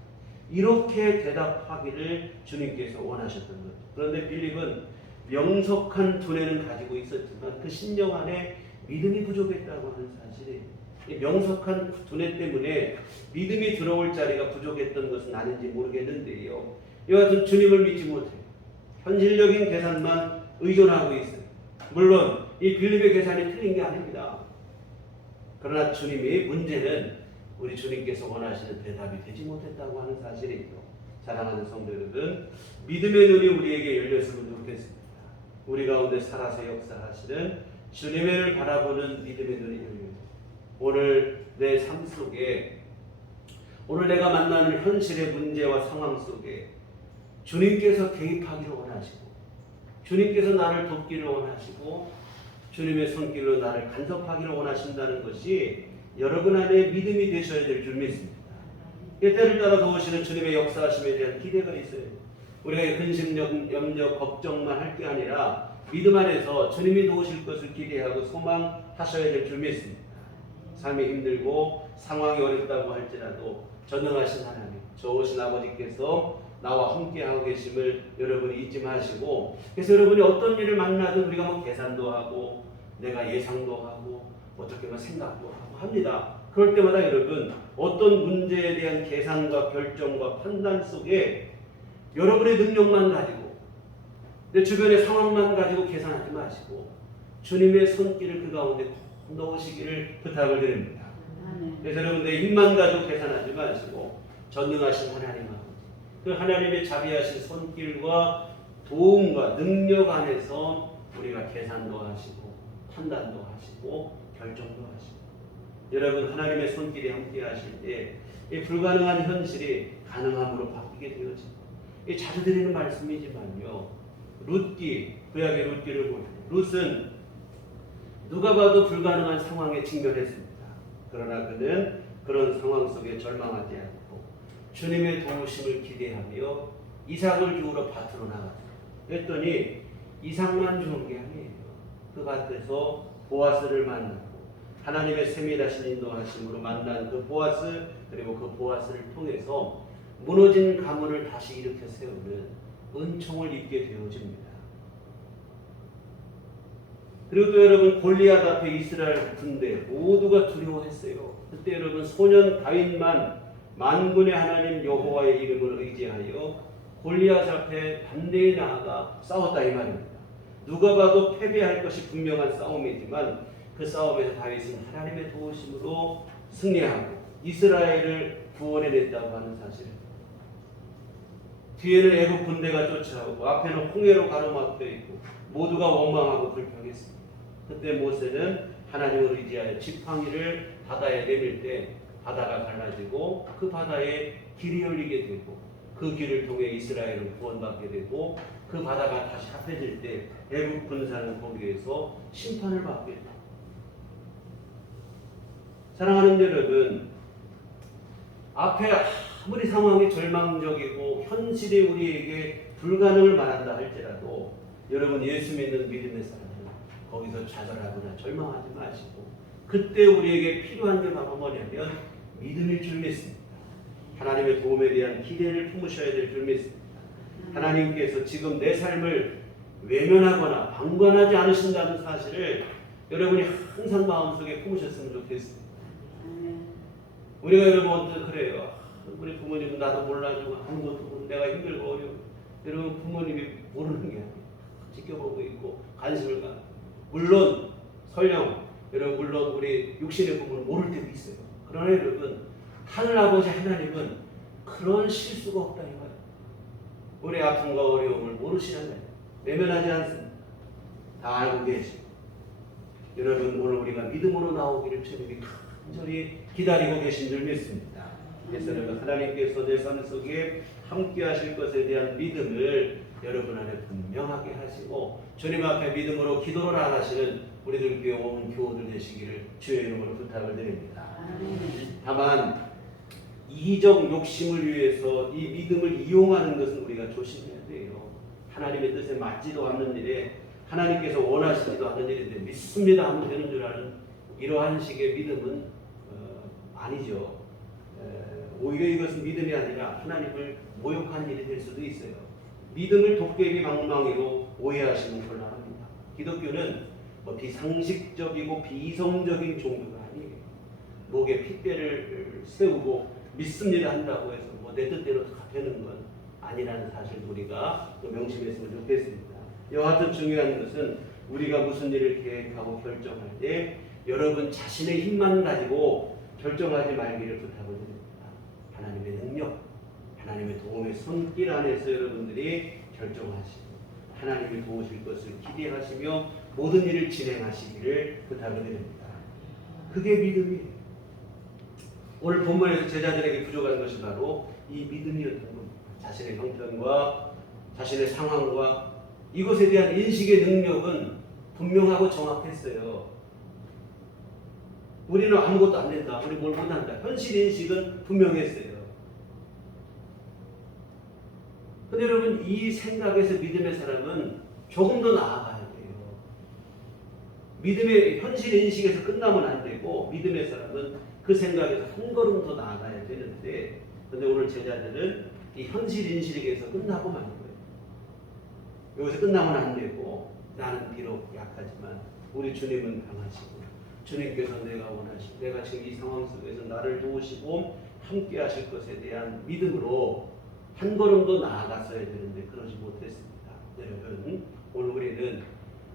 이렇게 대답하기를 주님께서 원하셨던 거죠. 그런데 빌립은 명석한 두뇌는 가지고 있었지만 그 심령 안에 믿음이 부족했다고 하는 사실이에요. 이 명석한 두뇌 때문에 믿음이 들어올 자리가 부족했던 것은 아닌지 모르겠는데요. 여하튼 주님을 믿지 못해요. 현실적인 계산만 의존하고 있어요. 물론 이 빌립의 계산이 틀린 게 아닙니다. 그러나 주님의 문제는 우리 주님께서 원하시는 대답이 되지 못했다고 하는 사실이죠. 사랑하는 성도 여러분, 믿음의 눈이 우리에게 열렸으면 좋겠습니다. 우리 가운데 살아서 역사하시는 주님을 바라보는 믿음의 눈이 열려요. 오늘 내 삶 속에 오늘 내가 만나는 현실의 문제와 상황 속에 주님께서 개입하기를 원하시고 주님께서 나를 돕기를 원하시고 주님의 손길로 나를 간섭하기를 원하신다는 것이 여러분 안에 믿음이 되셔야 될 줄 믿습니다. 때를 따라 도우시는 주님의 역사하심에 대한 기대가 있어요. 우리가 근심, 염려, 걱정만 할 게 아니라 믿음 안에서 주님이 도우실 것을 기대하고 소망하셔야 될 줄 믿습니다. 삶이 힘들고 상황이 어렵다고 할지라도 전능하신 하나님, 좋으신 아버지께서 나와 함께하고 계심을 여러분이 잊지 마시고, 그래서 여러분이 어떤 일을 만나든 우리가 뭐 계산도 하고 내가 예상도 하고 어떻게 보면 생각도 하고 합니다. 그럴 때마다 여러분 어떤 문제에 대한 계산과 결정과 판단 속에 여러분의 능력만 가지고 내 주변의 상황만 가지고 계산하지 마시고 주님의 손길을 그 가운데 넣으시기를 부탁을 드립니다. 그래서 여러분 내 힘만 가지고 계산하지 마시고 전능하신 하나님 아버지, 그 하나님의 자비하신 손길과 도움과 능력 안에서 우리가 계산도 하시고 판단도 하시고 결정도 하시고 여러분 하나님의 손길이 함께 하실 때 이 불가능한 현실이 가능함으로 바뀌게 되어집니다. 이 자주 드리는 말씀이지만요, 룻기, 구약의 룻기를 보면 룻은 누가 봐도 불가능한 상황에 직면했습니다. 그러나 그는 그런 상황 속에 절망하지 않고 주님의 도우심을 기대하며 이삭을 주우러 밭으로 나갔어요. 그랬더니 이삭만 주는 게 아니에요. 그 밭에서 보아스를 만나고 하나님의 세밀하신 인도하심으로 만난 그 보아스, 그리고 그 보아스를 통해서 무너진 가문을 다시 일으켜 세우는 은총을 입게 되어집니다. 그리고 또 여러분 골리앗 앞에 이스라엘 군대 모두가 두려워했어요. 그때 여러분 소년 다윗만 만군의 하나님 여호와의 이름을 의지하여 골리앗 앞에 담대히 나아가 싸웠다 이 말입니다. 누가 봐도 패배할 것이 분명한 싸움이지만 그 싸움에서 다윗은 하나님의 도우심으로 승리하고 이스라엘을 구원해냈다고 하는 사실. 뒤에는 애국 군대가 쫓아오고 앞에는 홍해로 가로막혀 있고 모두가 원망하고 불평했습니다. 그때 모세는 하나님을 의지하여 지팡이를 바다에 내밀 때 바다가 갈라지고 그 바다에 길이 열리게 되고 그 길을 통해 이스라엘은 구원받게 되고 그 바다가 다시 합해질 때 애국 군사는 거기에서 심판을 받게 됩니다. 사랑하는 여러분, 앞에 아무리 상황이 절망적이고 현실이 우리에게 불가능을 말한다 할지라도 여러분 예수 믿는 믿음의 사람은 거기서 좌절하거나 절망하지 마시고 그때 우리에게 필요한 게 바로 뭐냐면 믿음일 줄 믿습니다. 하나님의 도움에 대한 기대를 품으셔야 될 줄 믿습니다. 하나님께서 지금 내 삶을 외면하거나 방관하지 않으신다는 사실을 여러분이 항상 마음속에 품으셨으면 좋겠습니다. 우리가 여러분 그래요. 우리 부모님은 나도 몰라주고 아무것도 모르고 내가 힘들고 어려워. 여러분 부모님이 모르는 게 아니에요. 지켜보고 있고 관심을 가. 물론 설령 여러분 물론 우리 육신의 부모는 모를 때도 있어요. 그러나 여러분 하늘아버지 하나님은 그런 실수가 없다 이거예요. 우리 아픔과 어려움을 모르시는 거예요. 외면하지 않습니다. 다 알고 계시고 여러분 오늘 우리가 믿음으로 나오기를 주님이 간절히 기다리고 계신 줄 믿습니다. 그래서 여러분 하나님께서 내 삶 속에 함께 하실 것에 대한 믿음을 여러분 안에 분명하게 하시고 주님 앞에 믿음으로 기도로 나아가시는 우리들 교회 온 교우들 되시기를 주의 이름으로 부탁을 드립니다. 다만 이기적 욕심을 위해서 이 믿음을 이용하는 것은 우리가 조심해야 돼요. 하나님의 뜻에 맞지도 않는 일에 하나님께서 원하시지도 않는 일인데 믿습니다 하면 되는 줄 아는 이러한 식의 믿음은 아니죠. 오히려 이것은 믿음이 아니라 하나님을 모욕하는 일이 될 수도 있어요. 믿음을 도깨비 망망이로 오해하시는 곤란합니다. 기독교는 비상식적이고 비이성적인 종교가 아니에요. 목에 핏대를 세우고 믿습니다 한다고 해서 내 뜻대로 다 되는 건 아니라는 사실도 우리가 또 명심했으면 좋겠습니다. 여하튼 중요한 것은 우리가 무슨 일을 계획하고 결정할 때 여러분 자신의 힘만 가지고 결정하지 말기를 부탁을 드립니다. 하나님의 능력, 하나님의 도움의 손길 안에서 여러분들이 결정하시고 하나님이 도우실 것을 기대하시며 모든 일을 진행하시기를 부탁을 드립니다. 그게 믿음이에요. 오늘 본문에서 제자들에게 부족한 것이 바로 이 믿음이었던 겁니다. 자신의 형편과 자신의 상황과 이것에 대한 인식의 능력은 분명하고 정확했어요. 우리는 아무것도 안 된다. 우리 뭘 못한다. 현실 인식은 분명했어요. 근데 여러분 이 생각에서 믿음의 사람은 조금 더 나아가야 돼요. 믿음의 현실 인식에서 끝나면 안 되고 믿음의 사람은 그 생각에서 한 걸음 더 나아가야 되는데 근데 오늘 제자들은 이 현실 인식에서 끝나고 마는 거예요. 여기서 끝나면 안 되고 나는 비록 약하지만 우리 주님은 강하시고 주님께서 내가 원하시고 내가 지금 이 상황 속에서 나를 도우시고 함께 하실 것에 대한 믿음으로 한 걸음 더 나아갔어야 되는데 그러지 못했습니다. 여러분 오늘 우리는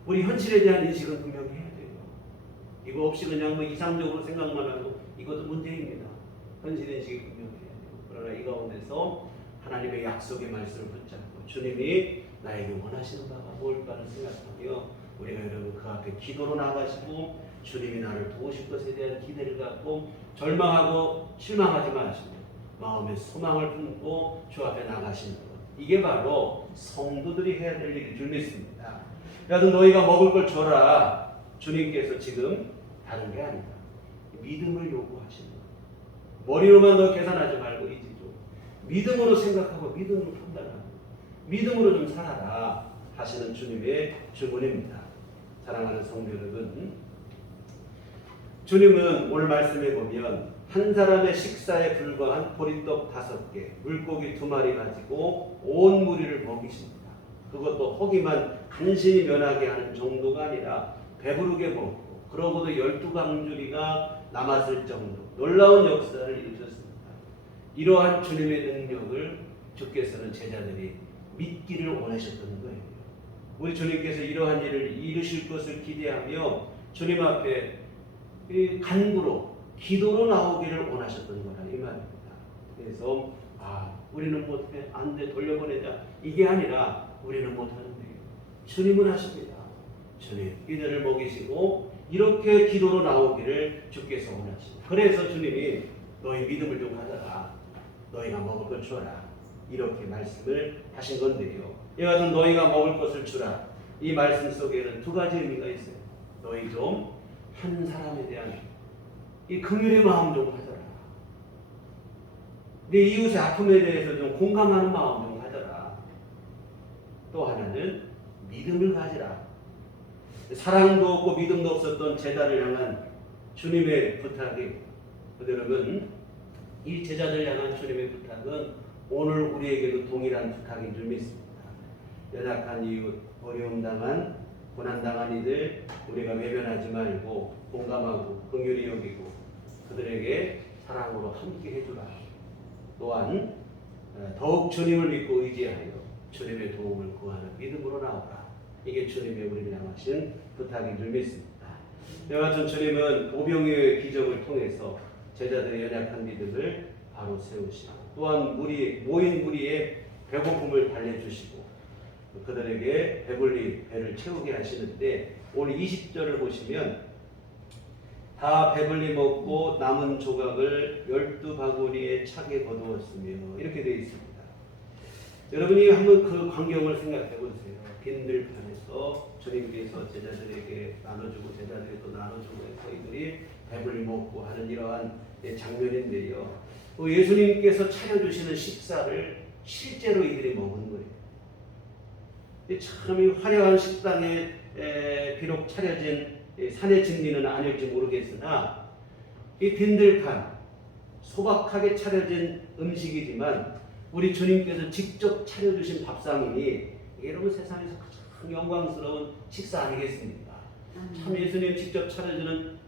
우리 현실에 대한 인식은 분명히 해야 돼요. 이거 없이 그냥 이상적으로 생각만 하고 이것도 문제입니다. 현실 인식이 분명히 해야 돼요. 그러나 이 가운데서 하나님의 약속의 말씀을 붙잡고 주님이 나에게 원하시는 바가 뭘까를 생각하며 우리가 여러분 그 앞에 기도로 나가시고 주님이 나를 도우실 것에 대한 기대를 갖고 절망하고 실망하지 마시고 마음에 소망을 품고 주 앞에 나가시는 것. 이게 바로 성도들이 해야 될 일일 줄 믿습니다. 그래서 너희가 먹을 걸 줘라. 주님께서 지금 다른 게 아니다. 믿음을 요구하시는 거예요. 머리로만 너 계산하지 말고 이제 좀 믿음으로 생각하고 믿음으로 판단하고 믿음으로 좀 살아라 하시는 주님의 주문입니다. 사랑하는 성도 여러분, 주님은 오늘 말씀에 보면 한 사람의 식사에 불과한 보리떡 5개, 물고기 2마리 가지고 온 무리를 먹이십니다. 그것도 허기만 간신히 면하게 하는 정도가 아니라 배부르게 먹고 그러고도 12강주리가 남았을 정도 놀라운 역사를 이루셨습니다. 이러한 주님의 능력을 주께서는 제자들이 믿기를 원하셨던 거예요. 우리 주님께서 이러한 일을 이루실 것을 기대하며 주님 앞에 이 간구로 기도로 나오기를 원하셨던 거라 이 말입니다. 그래서 우리는 못해 안돼 돌려보내자 이게 아니라 우리는 못하는데요. 주님은 하십니다. 주님 이들을 먹이시고 이렇게 기도로 나오기를 주께서 원하십니다. 그래서 주님이 너희 믿음을 좀 가져라. 너희가 먹을 걸 주어라. 이렇게 말씀을 하신 건데요. 이와 같은 너희가 먹을 것을 주라. 이 말씀 속에는 두 가지 의미가 있어요. 너희 좀 한 사람에 대한 이 긍휼의 마음 좀 가져라. 네 이웃의 아픔에 대해서 좀 공감하는 마음 좀 가져라. 또 하나는 믿음을 가지라. 사랑도 없고 믿음도 없었던 제자를 향한 주님의 부탁이 여러분 이 제자들 향한 주님의 부탁은 오늘 우리에게도 동일한 부탁인 줄 믿습니다. 연약한 이웃, 어려움 당한 고난 당한 이들 우리가 외면하지 말고 공감하고 긍휼히 여기고 그들에게 사랑으로 함께 해주라. 또한 더욱 주님을 믿고 의지하여 주님의 도움을 구하는 믿음으로 나오라. 이게 주님의 우리를 향하신 부탁인 줄 믿습니다. 이와 같은 주님은 오병이어의 기적을 통해서 제자들의 연약한 믿음을 바로 세우시고 또한 모인 무리의 배고픔을 달래주시고 그들에게 배불리 배를 채우게 하시는데 오늘 20절을 보시면 다 배불리 먹고 남은 조각을 12바구니에 차게 거두었으며 이렇게 되어 있습니다. 여러분이 한번 그 광경을 생각해 보세요. 빈들판에서 주님께서 제자들에게 나눠주고 제자들이 또 나눠주고 해서 이들이 배불리 먹고 하는 이러한 장면인데요. 예수님께서 차려주시는 식사를 실제로 이들이 먹은 거예요. 참 이 화려한 식당에 비록 차려진 산의 진미는 아닐지 모르겠으나 이 빈들판 소박하게 차려진 음식이지만 우리 주님께서 직접 차려주신 밥상이니 여러분 세상에서 가장 영광스러운 식사 아니겠습니까? 참 예수님 직접 차려주는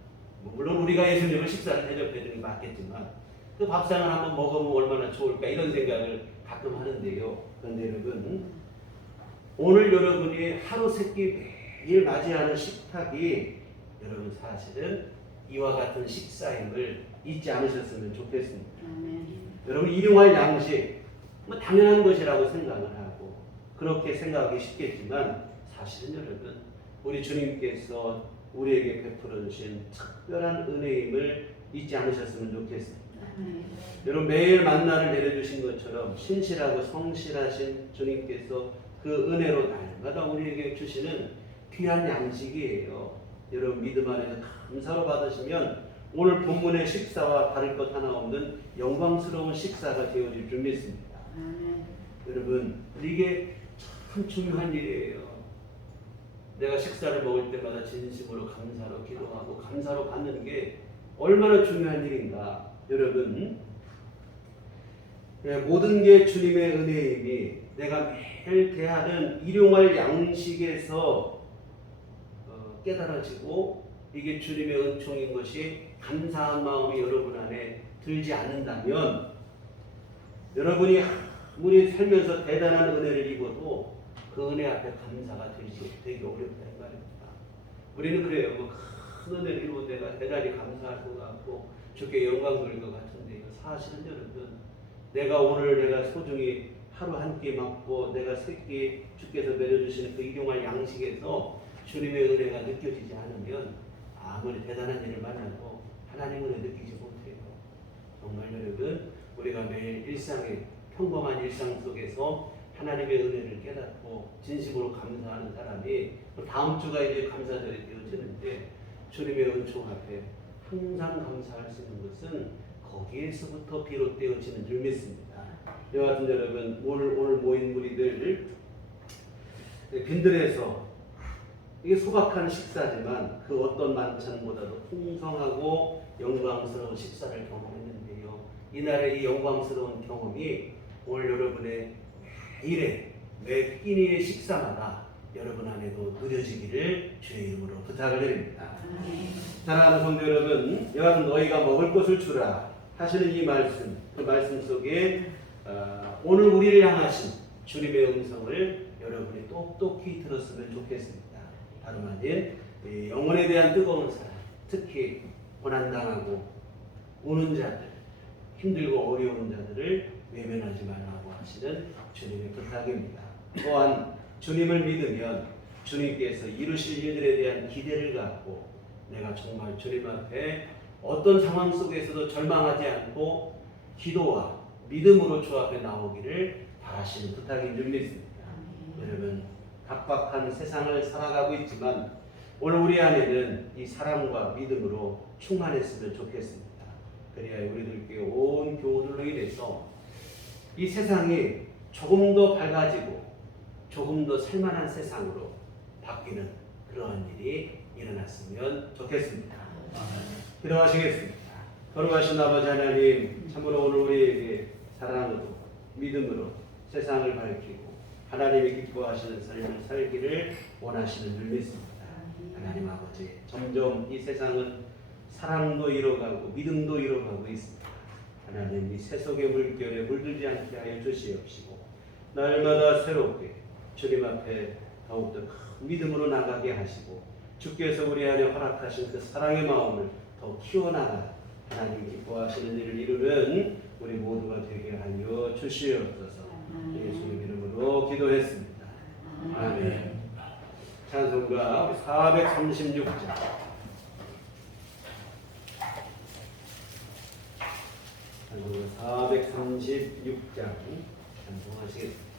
물론 우리가 예수님을 식사를 대접해 주는 게 맞겠지만 그 밥상을 한번 먹어보면 얼마나 좋을까 이런 생각을 가끔 하는데요. 그런데 여러분 오늘 여러분이 하루 세끼 매일 맞이하는 식탁이 여러분 사실은 이와 같은 식사임을 잊지 않으셨으면 좋겠습니다. 여러분 일용할 양식 당연한 것이라고 생각을 하고 그렇게 생각하기 쉽겠지만 사실은 여러분 우리 주님께서 우리에게 베풀어 주신 특별한 은혜임을 잊지 않으셨으면 좋겠습니다. 여러분 매일 만나를 내려주신 것처럼 신실하고 성실하신 주님께서 그 은혜로 날마다 우리에게 주시는 귀한 양식이에요. 여러분 믿음 안에서 감사로 받으시면 오늘 본문의 식사와 다를 것 하나 없는 영광스러운 식사가 되어질 줄 믿습니다. 여러분 이게 참 중요한 일이에요. 내가 식사를 먹을 때마다 진심으로 감사로 기도하고 감사로 받는 게 얼마나 중요한 일인가. 여러분 모든 게 주님의 은혜이니 내가 매일 대하는 일용할 양식에서 깨달아지고 이게 주님의 은총인 것이 감사한 마음이 여러분 안에 들지 않는다면 여러분이 아무리 살면서 대단한 은혜를 입어도 그 은혜 앞에 감사가 되기 어렵다 이 말입니다. 우리는 그래요. 큰 은혜를 입어도 내가 대단히 감사할 것 같고 주께 영광 돌릴 것 같은데요. 사실은 여러분 내가 오늘 내가 소중히 하루 한 끼 먹고 내가 세 끼 주께서 내려주시는 그 일용할 양식에서 주님의 은혜가 느껴지지 않으면 아무리 대단한 일을 만나도 하나님의 은혜 느끼지 못해요. 정말 여러분 우리가 매일 일상의 평범한 일상 속에서 하나님의 은혜를 깨닫고 진심으로 감사하는 사람이 다음 주가 이제 감사절이 되어지는데 주님의 은총 앞에 항상 감사할 수 있는 것은 거기에서부터 비롯되어지는 줄 믿습니다. 이와 같은 여러분 오늘 모인 무리들 빈들에서 이게 소박한 식사지만 그 어떤 만찬보다도 풍성하고 영광스러운 식사를 경험했는데요. 이날의 이 영광스러운 경험이 오늘 여러분의 매 끼니의 식사마다 여러분 안에도 누려지기를 주의 이름으로 부탁을 드립니다. 사랑하는 성도 여러분, 이와 같은 너희가 먹을 것을 주라 하시는 이 말씀, 그 말씀 속에 오늘 우리를 향하신 주님의 음성을 여러분이 똑똑히 들었으면 좋겠습니다. 다름 아닌 영혼에 대한 뜨거운 사랑, 특히 고난당하고 우는 자들, 힘들고 어려운 자들을 외면하지 말라고 하시는 주님의 부탁입니다. 또한 주님을 믿으면 주님께서 이루실 일들에 대한 기대를 갖고 내가 정말 주님 앞에 어떤 상황 속에서도 절망하지 않고 기도와 믿음으로 주 앞에 나오기를 바라시는 부탁인 줄 믿습니다. 여러분, 각박한 세상을 살아가고 있지만 오늘 우리 안에는 이 사랑과 믿음으로 충만했으면 좋겠습니다. 그래야 우리들께 온 교훈으로 인해서 이 세상이 조금 더 밝아지고 조금 더 살만한 세상으로 바뀌는 그러한 일이 일어났으면 좋겠습니다. 기도하시겠습니다. 거룩하신 아버지 하나님, 참으로 오늘 우리에게 사랑으로 믿음으로 세상을 밝히고 하나님이 기뻐하시는 삶을 살기를 원하시는 줄 믿습니다. 하나님 아버지, 점점 이 세상은 사랑도 잃어가고 믿음도 잃어가고 있습니다. 하나님, 이 세속의 물결에 물들지 않게 하여 주시옵시고 날마다 새롭게 주님 앞에 더욱더 큰 믿음으로 나가게 하시고 주께서 우리 안에 허락하신 그 사랑의 마음을 더 키워나가 하나님 기뻐하시는 일을 이루는 우리 모두가 되게 하여 주시옵소서. 예수님 이름으로 기도했습니다. 아멘. 찬송가 436장. 찬송가 436장 찬송하시겠습니다.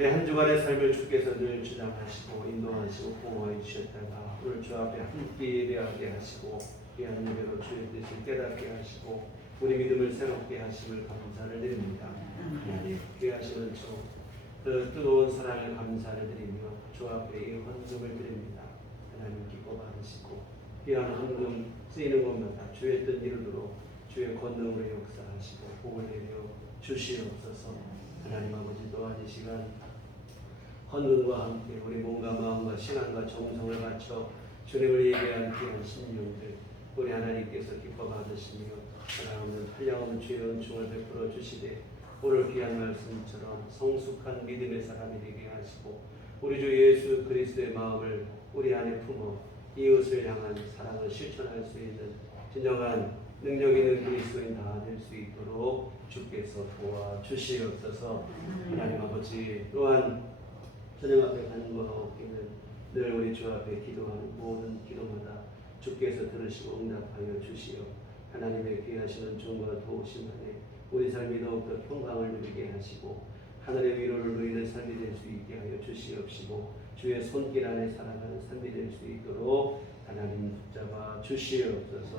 우리 한 주간의 삶을 주께서 늘 주장하시고 인도하시고 보호해 주셨다가 오늘 주 앞에 함께 예배하게 하시고 귀한 예배로 주의 뜻을 깨닫게 하시고 우리 믿음을 새롭게 하심을 감사를 드립니다. 하나님 귀하시는 주 그 뜨거운 사랑을 감사를 드리며 주 앞에 이 헌금을 드립니다. 하나님 기뻐 받으시고 귀한 헌금 쓰이는 곳마다 주의 뜻 이루도록 주의 권능으로 역사하시고 복을 내려 주시옵소서. 하나님 아버지 또한 이 시간 헌금과 함께 우리 몸과 마음과 시간과 정성을 바쳐 주님을 예배한 귀한 심령들 우리 하나님께서 기뻐 받으시며 하나님은 한량없는 주의 은총을 베풀어 주시되 오늘 귀한 말씀처럼 성숙한 믿음의 사람이 되게 하시고 우리 주 예수 그리스도의 마음을 우리 안에 품어 이웃을 향한 사랑을 실천할 수 있는 진정한 능력 있는 그리스도인 다 될 수 있도록 주께서 도와주시옵소서. 하나님 아버지 또한 저녁 앞에 간구하옵기는 늘 우리 주 앞에 기도하는 모든 기도마다 주께서 들으시고 응답하여 주시어 하나님의 귀하시는 종과 도우심 안에 우리 삶이 더욱더 평강을 누리게 하시고 하늘의 위로를 누리는 삶이 될 수 있게 하여 주시옵시고 주의 손길 안에 살아가는 삶이 될 수 있도록 하나님 붙잡아 주시옵소서.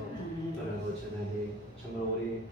아버지 하나님 정말 우리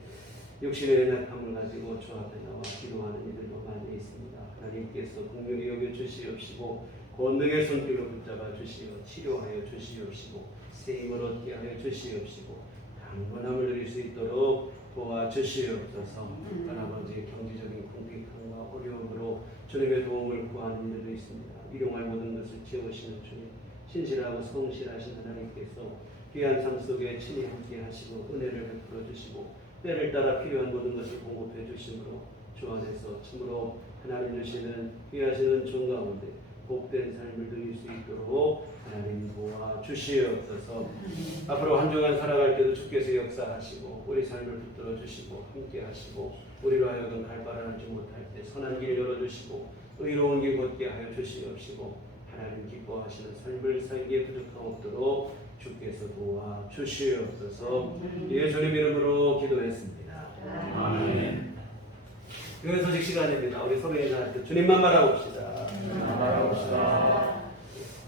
육신의 연약함을 가지고 주 앞에 나와 기도하는 이들도 많이 있습니다. 하나님께서 긍휼히 여겨 주시옵시고 권능의 손길로 붙잡아 주시어 치료하여 주시옵시고 세임을 얻게 하여 주시옵시고 강건함을 누릴 수 있도록 도와주시옵소서. 아버지 경제적인 궁핍함과 어려움으로 주님의 도움을 구하는 이들도 있습니다. 일용할 모든 것을 채우시는 주님 신실하고 성실하신 하나님께서 귀한 삶 속에 친히 함께 하시고 은혜를 베풀어 주시고 때를 따라 필요한 모든 것을 공급해 주심으로 주 안에서 참으로 하나님 주시는 귀하시는 종 가운데 복된 삶을 누릴 수 있도록 하나님 도와주시옵소서. 앞으로 한 주간 살아갈 때도 주께서 역사하시고 우리 삶을 붙들어 주시고 함께 하시고 우리로 하여금 갈 바를 알지 못할 때 선한 길 열어주시고 의로운 길 걷게 하여 주시옵시고 하나님 기뻐하시는 삶을 살기에 부족함 없도록 주께서 도와주시옵소서. 예수님 이름으로 기도했습니다. 아멘. 교회 소식 시간입니다. 우리 서로인한테 주님만 바라봅시다.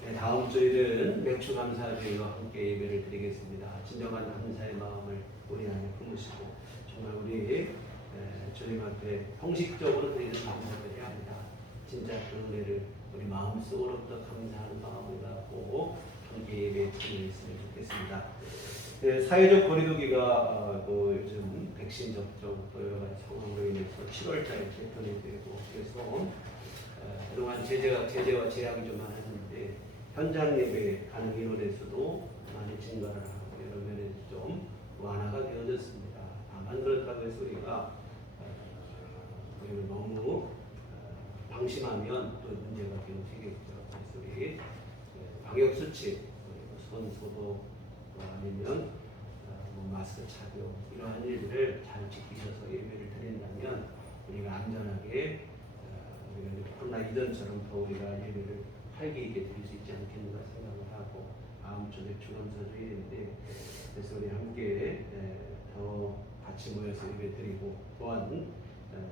네, 다음 주일은 맥주 감사주일과 함께 예배를 드리겠습니다. 진정한 감사의 마음을 우리 안에 품으시고 정말 우리 주님 앞에 형식적으로 드리는 감사드려야 합니다. 진짜 그 은혜를 우리 마음속으로부터 감사하는 마음을 갖고 함께 예배에 참여했으면 좋겠습니다. 네, 사회적 거리두기가 요즘 백신 접종 또 여러 가지 상황으로 인해서 7월달에 개편이 되고 그래서 그동안 제재와 제약이 좀 많았는데 현장 예배 가능 인원에서도 많이 증가를 하고 여러 면에서 좀 완화가 되어졌습니다. 다만 그렇다고 해서 우리가 너무 방심하면 또 문제가 계속되겠죠. 그래서 우리 방역 수칙, 손 소독 아니면 마스크 착용 이러한 일들을 잘 지키셔서 예배를 드린다면 우리가 안전하게 우리가 코로나 이전처럼 더 우리가 예배를 활기 있게 드릴 수 있지 않겠는가 생각을 하고 다음 주 주감사주일인데 그래서 우리 함께 더 같이 모여서 예배 드리고 또한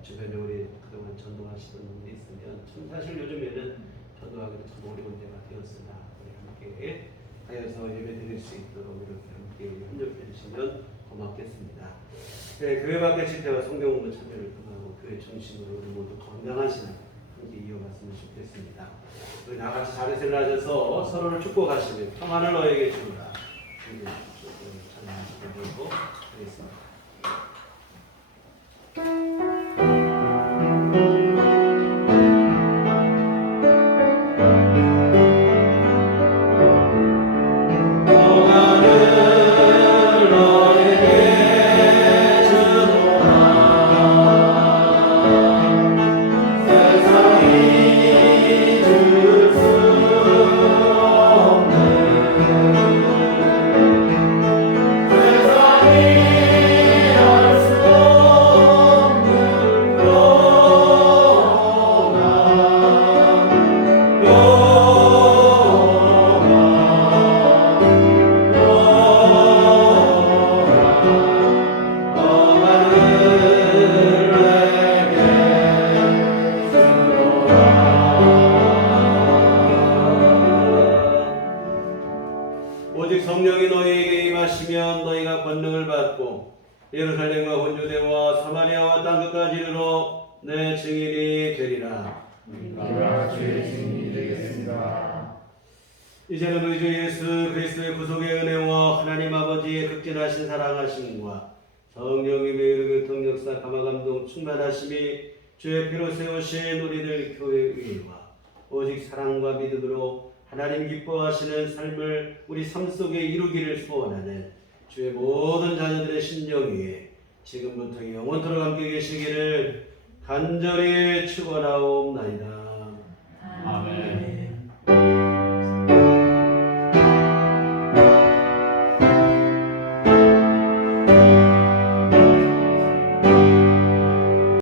주변에 우리 그동안 전도하시던 분들이 있으면 참 사실 요즘에는 전도하기도 참 어려운 때가 되었으나 우리 함께 하여서 예배 드릴 수 있도록 이렇게 함께 협력해 주시면 고맙겠습니다. 네, 교회 밖의 집회와 성경공부 참여를 통하고 교회 중심으로 우리 모두 건강한 신앙 함께 이어갔으면 좋겠습니다. 우리 나같이 자리를 하셔서 서로를 축복하시며 평안을 너에게 주노라. 찬양하시도록 하겠습니다. 오직 성령이 너희에게 임하시면 너희가 권능을 받고 예루살렘과 온유대와 사마리아와 땅끝까지 이르러 내 증인이 되리라. 그러나 주의 증인이 되겠습니다. 이제는 우리 주 예수 그리스도의 구속의 은혜와 하나님 아버지의 극진하신 사랑하심과 성령님의 이르교통 역사 감화감동 충만하심이 주의 피로 세우신 우리들 교회의와 오직 사랑과 믿음으로 하나님 기뻐하시는 삶을 우리 삶 속에 이루기를 소원하는 주의 모든 자녀들의 심령 위에 지금부터 영원토록 함께 계시기를 간절히 축원하옵나이다. 아멘.